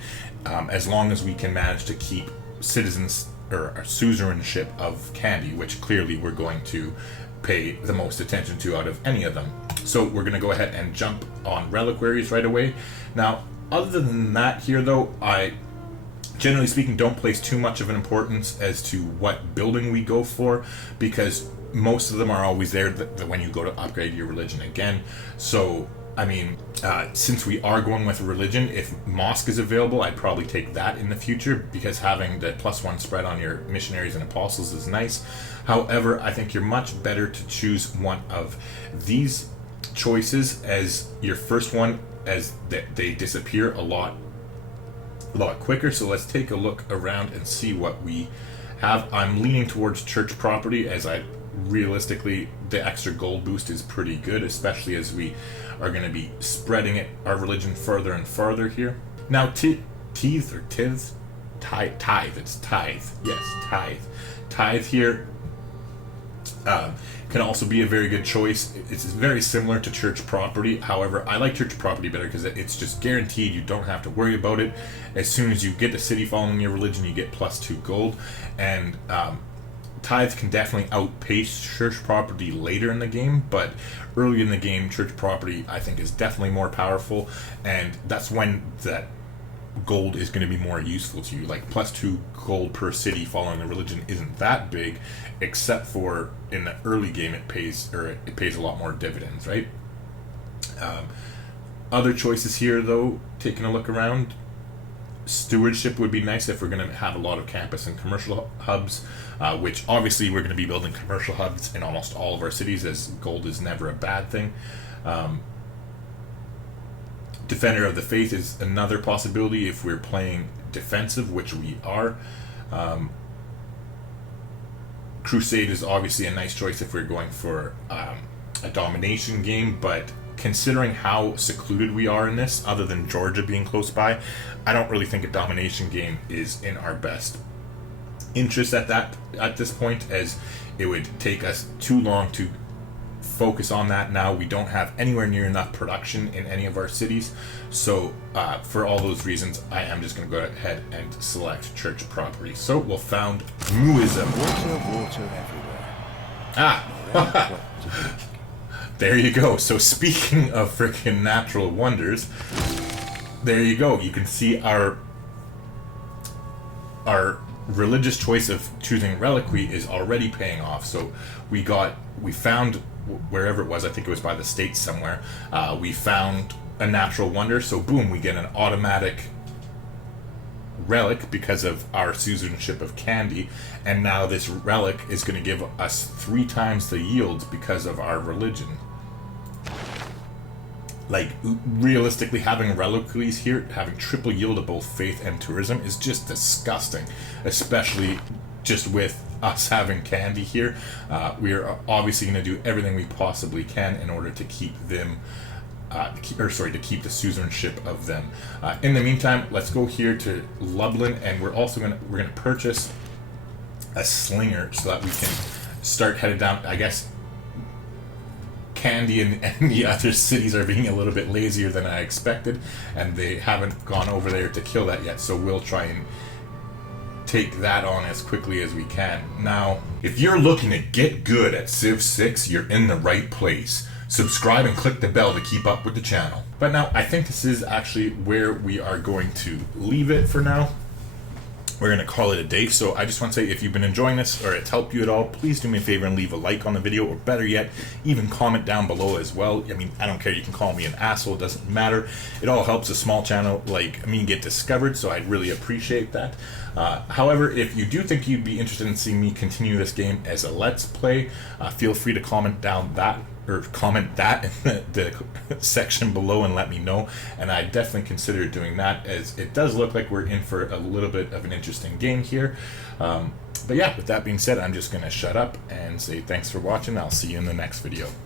as long as we can manage to keep citizens or suzerainship of Candy, which clearly we're going to pay the most attention to out of any of them. So we're going to go ahead and jump on reliquaries right away. Now, other than that here though, I generally speaking don't place too much of an importance as to what building we go for, because most of them are always there when you go to upgrade your religion again. So I mean, since we are going with a religion, if mosque is available, I'd probably take that in the future, because having the +1 spread on your missionaries and apostles is nice. However, I think you're much better to choose one of these choices as your first one, as they disappear a lot quicker. So let's take a look around and see what we have. I'm leaning towards church property, as I realistically the extra gold boost is pretty good, especially as we are going to be spreading our religion further and farther here. Now tithe, it's tithe, yes, tithe here can also be a very good choice. It's very similar to church property. However, I like church property better because it's just guaranteed. You don't have to worry about it. As soon as you get the city following your religion, you get +2 gold. And tithe can definitely outpace church property later in the game, but early in the game, church property I think is definitely more powerful, and that's when that gold is going to be more useful to you. Like +2 gold per city following the religion isn't that big, except for in the early game it pays a lot more dividends, right? Other choices here though, taking a look around, stewardship would be nice if we're going to have a lot of campus and commercial hubs, which obviously we're going to be building commercial hubs in almost all of our cities, as gold is never a bad thing. Defender of the Faith is another possibility if we're playing defensive, which we are. Crusade is obviously a nice choice if we're going for a domination game, but considering how secluded we are in this, other than Georgia being close by, I don't really think a domination game is in our best interest at this point, as it would take us too long to focus on that. Now we don't have anywhere near enough production in any of our cities, so for all those reasons I am just going to go ahead and select church property. So we'll found Muism. Water everywhere. There you go. So speaking of freaking natural wonders, there you go. You can see our religious choice of choosing reliquary is already paying off. So we found, wherever it was, I think it was by the States somewhere, we found a natural wonder, so boom, we get an automatic relic because of our suzerainship of Candy, and now this relic is going to give us 3 times the yields because of our religion. Like, realistically, having reliquaries here, having triple yield of both faith and tourism is just disgusting, especially just with us having Candy here. We are obviously going to do everything we possibly can in order to keep them, to keep the suzerainship of them. In the meantime, let's go here to Lublin, and we're going to purchase a slinger so that we can start headed down. I guess Candy and the other cities are being a little bit lazier than I expected, and they haven't gone over there to kill that yet, so we'll try and take that on as quickly as we can. Now, if you're looking to get good at Civ 6, you're in the right place. Subscribe and click the bell to keep up with the channel. But now, I think this is actually where we are going to leave it for now. We're going to call it a day. So I just want to say, if you've been enjoying this or it's helped you at all, please do me a favor and leave a like on the video, or better yet, even comment down below as well. I mean, I don't care. You can call me an asshole. It doesn't matter. It all helps a small channel like me get discovered, so I'd really appreciate that. However, if you do think you'd be interested in seeing me continue this game as a Let's Play, feel free to comment down that, or comment that in the section below and let me know, and I definitely consider doing that, as it does look like we're in for a little bit of an interesting game here. But yeah, with that being said, I'm just going to shut up and say thanks for watching. I'll see you in the next video.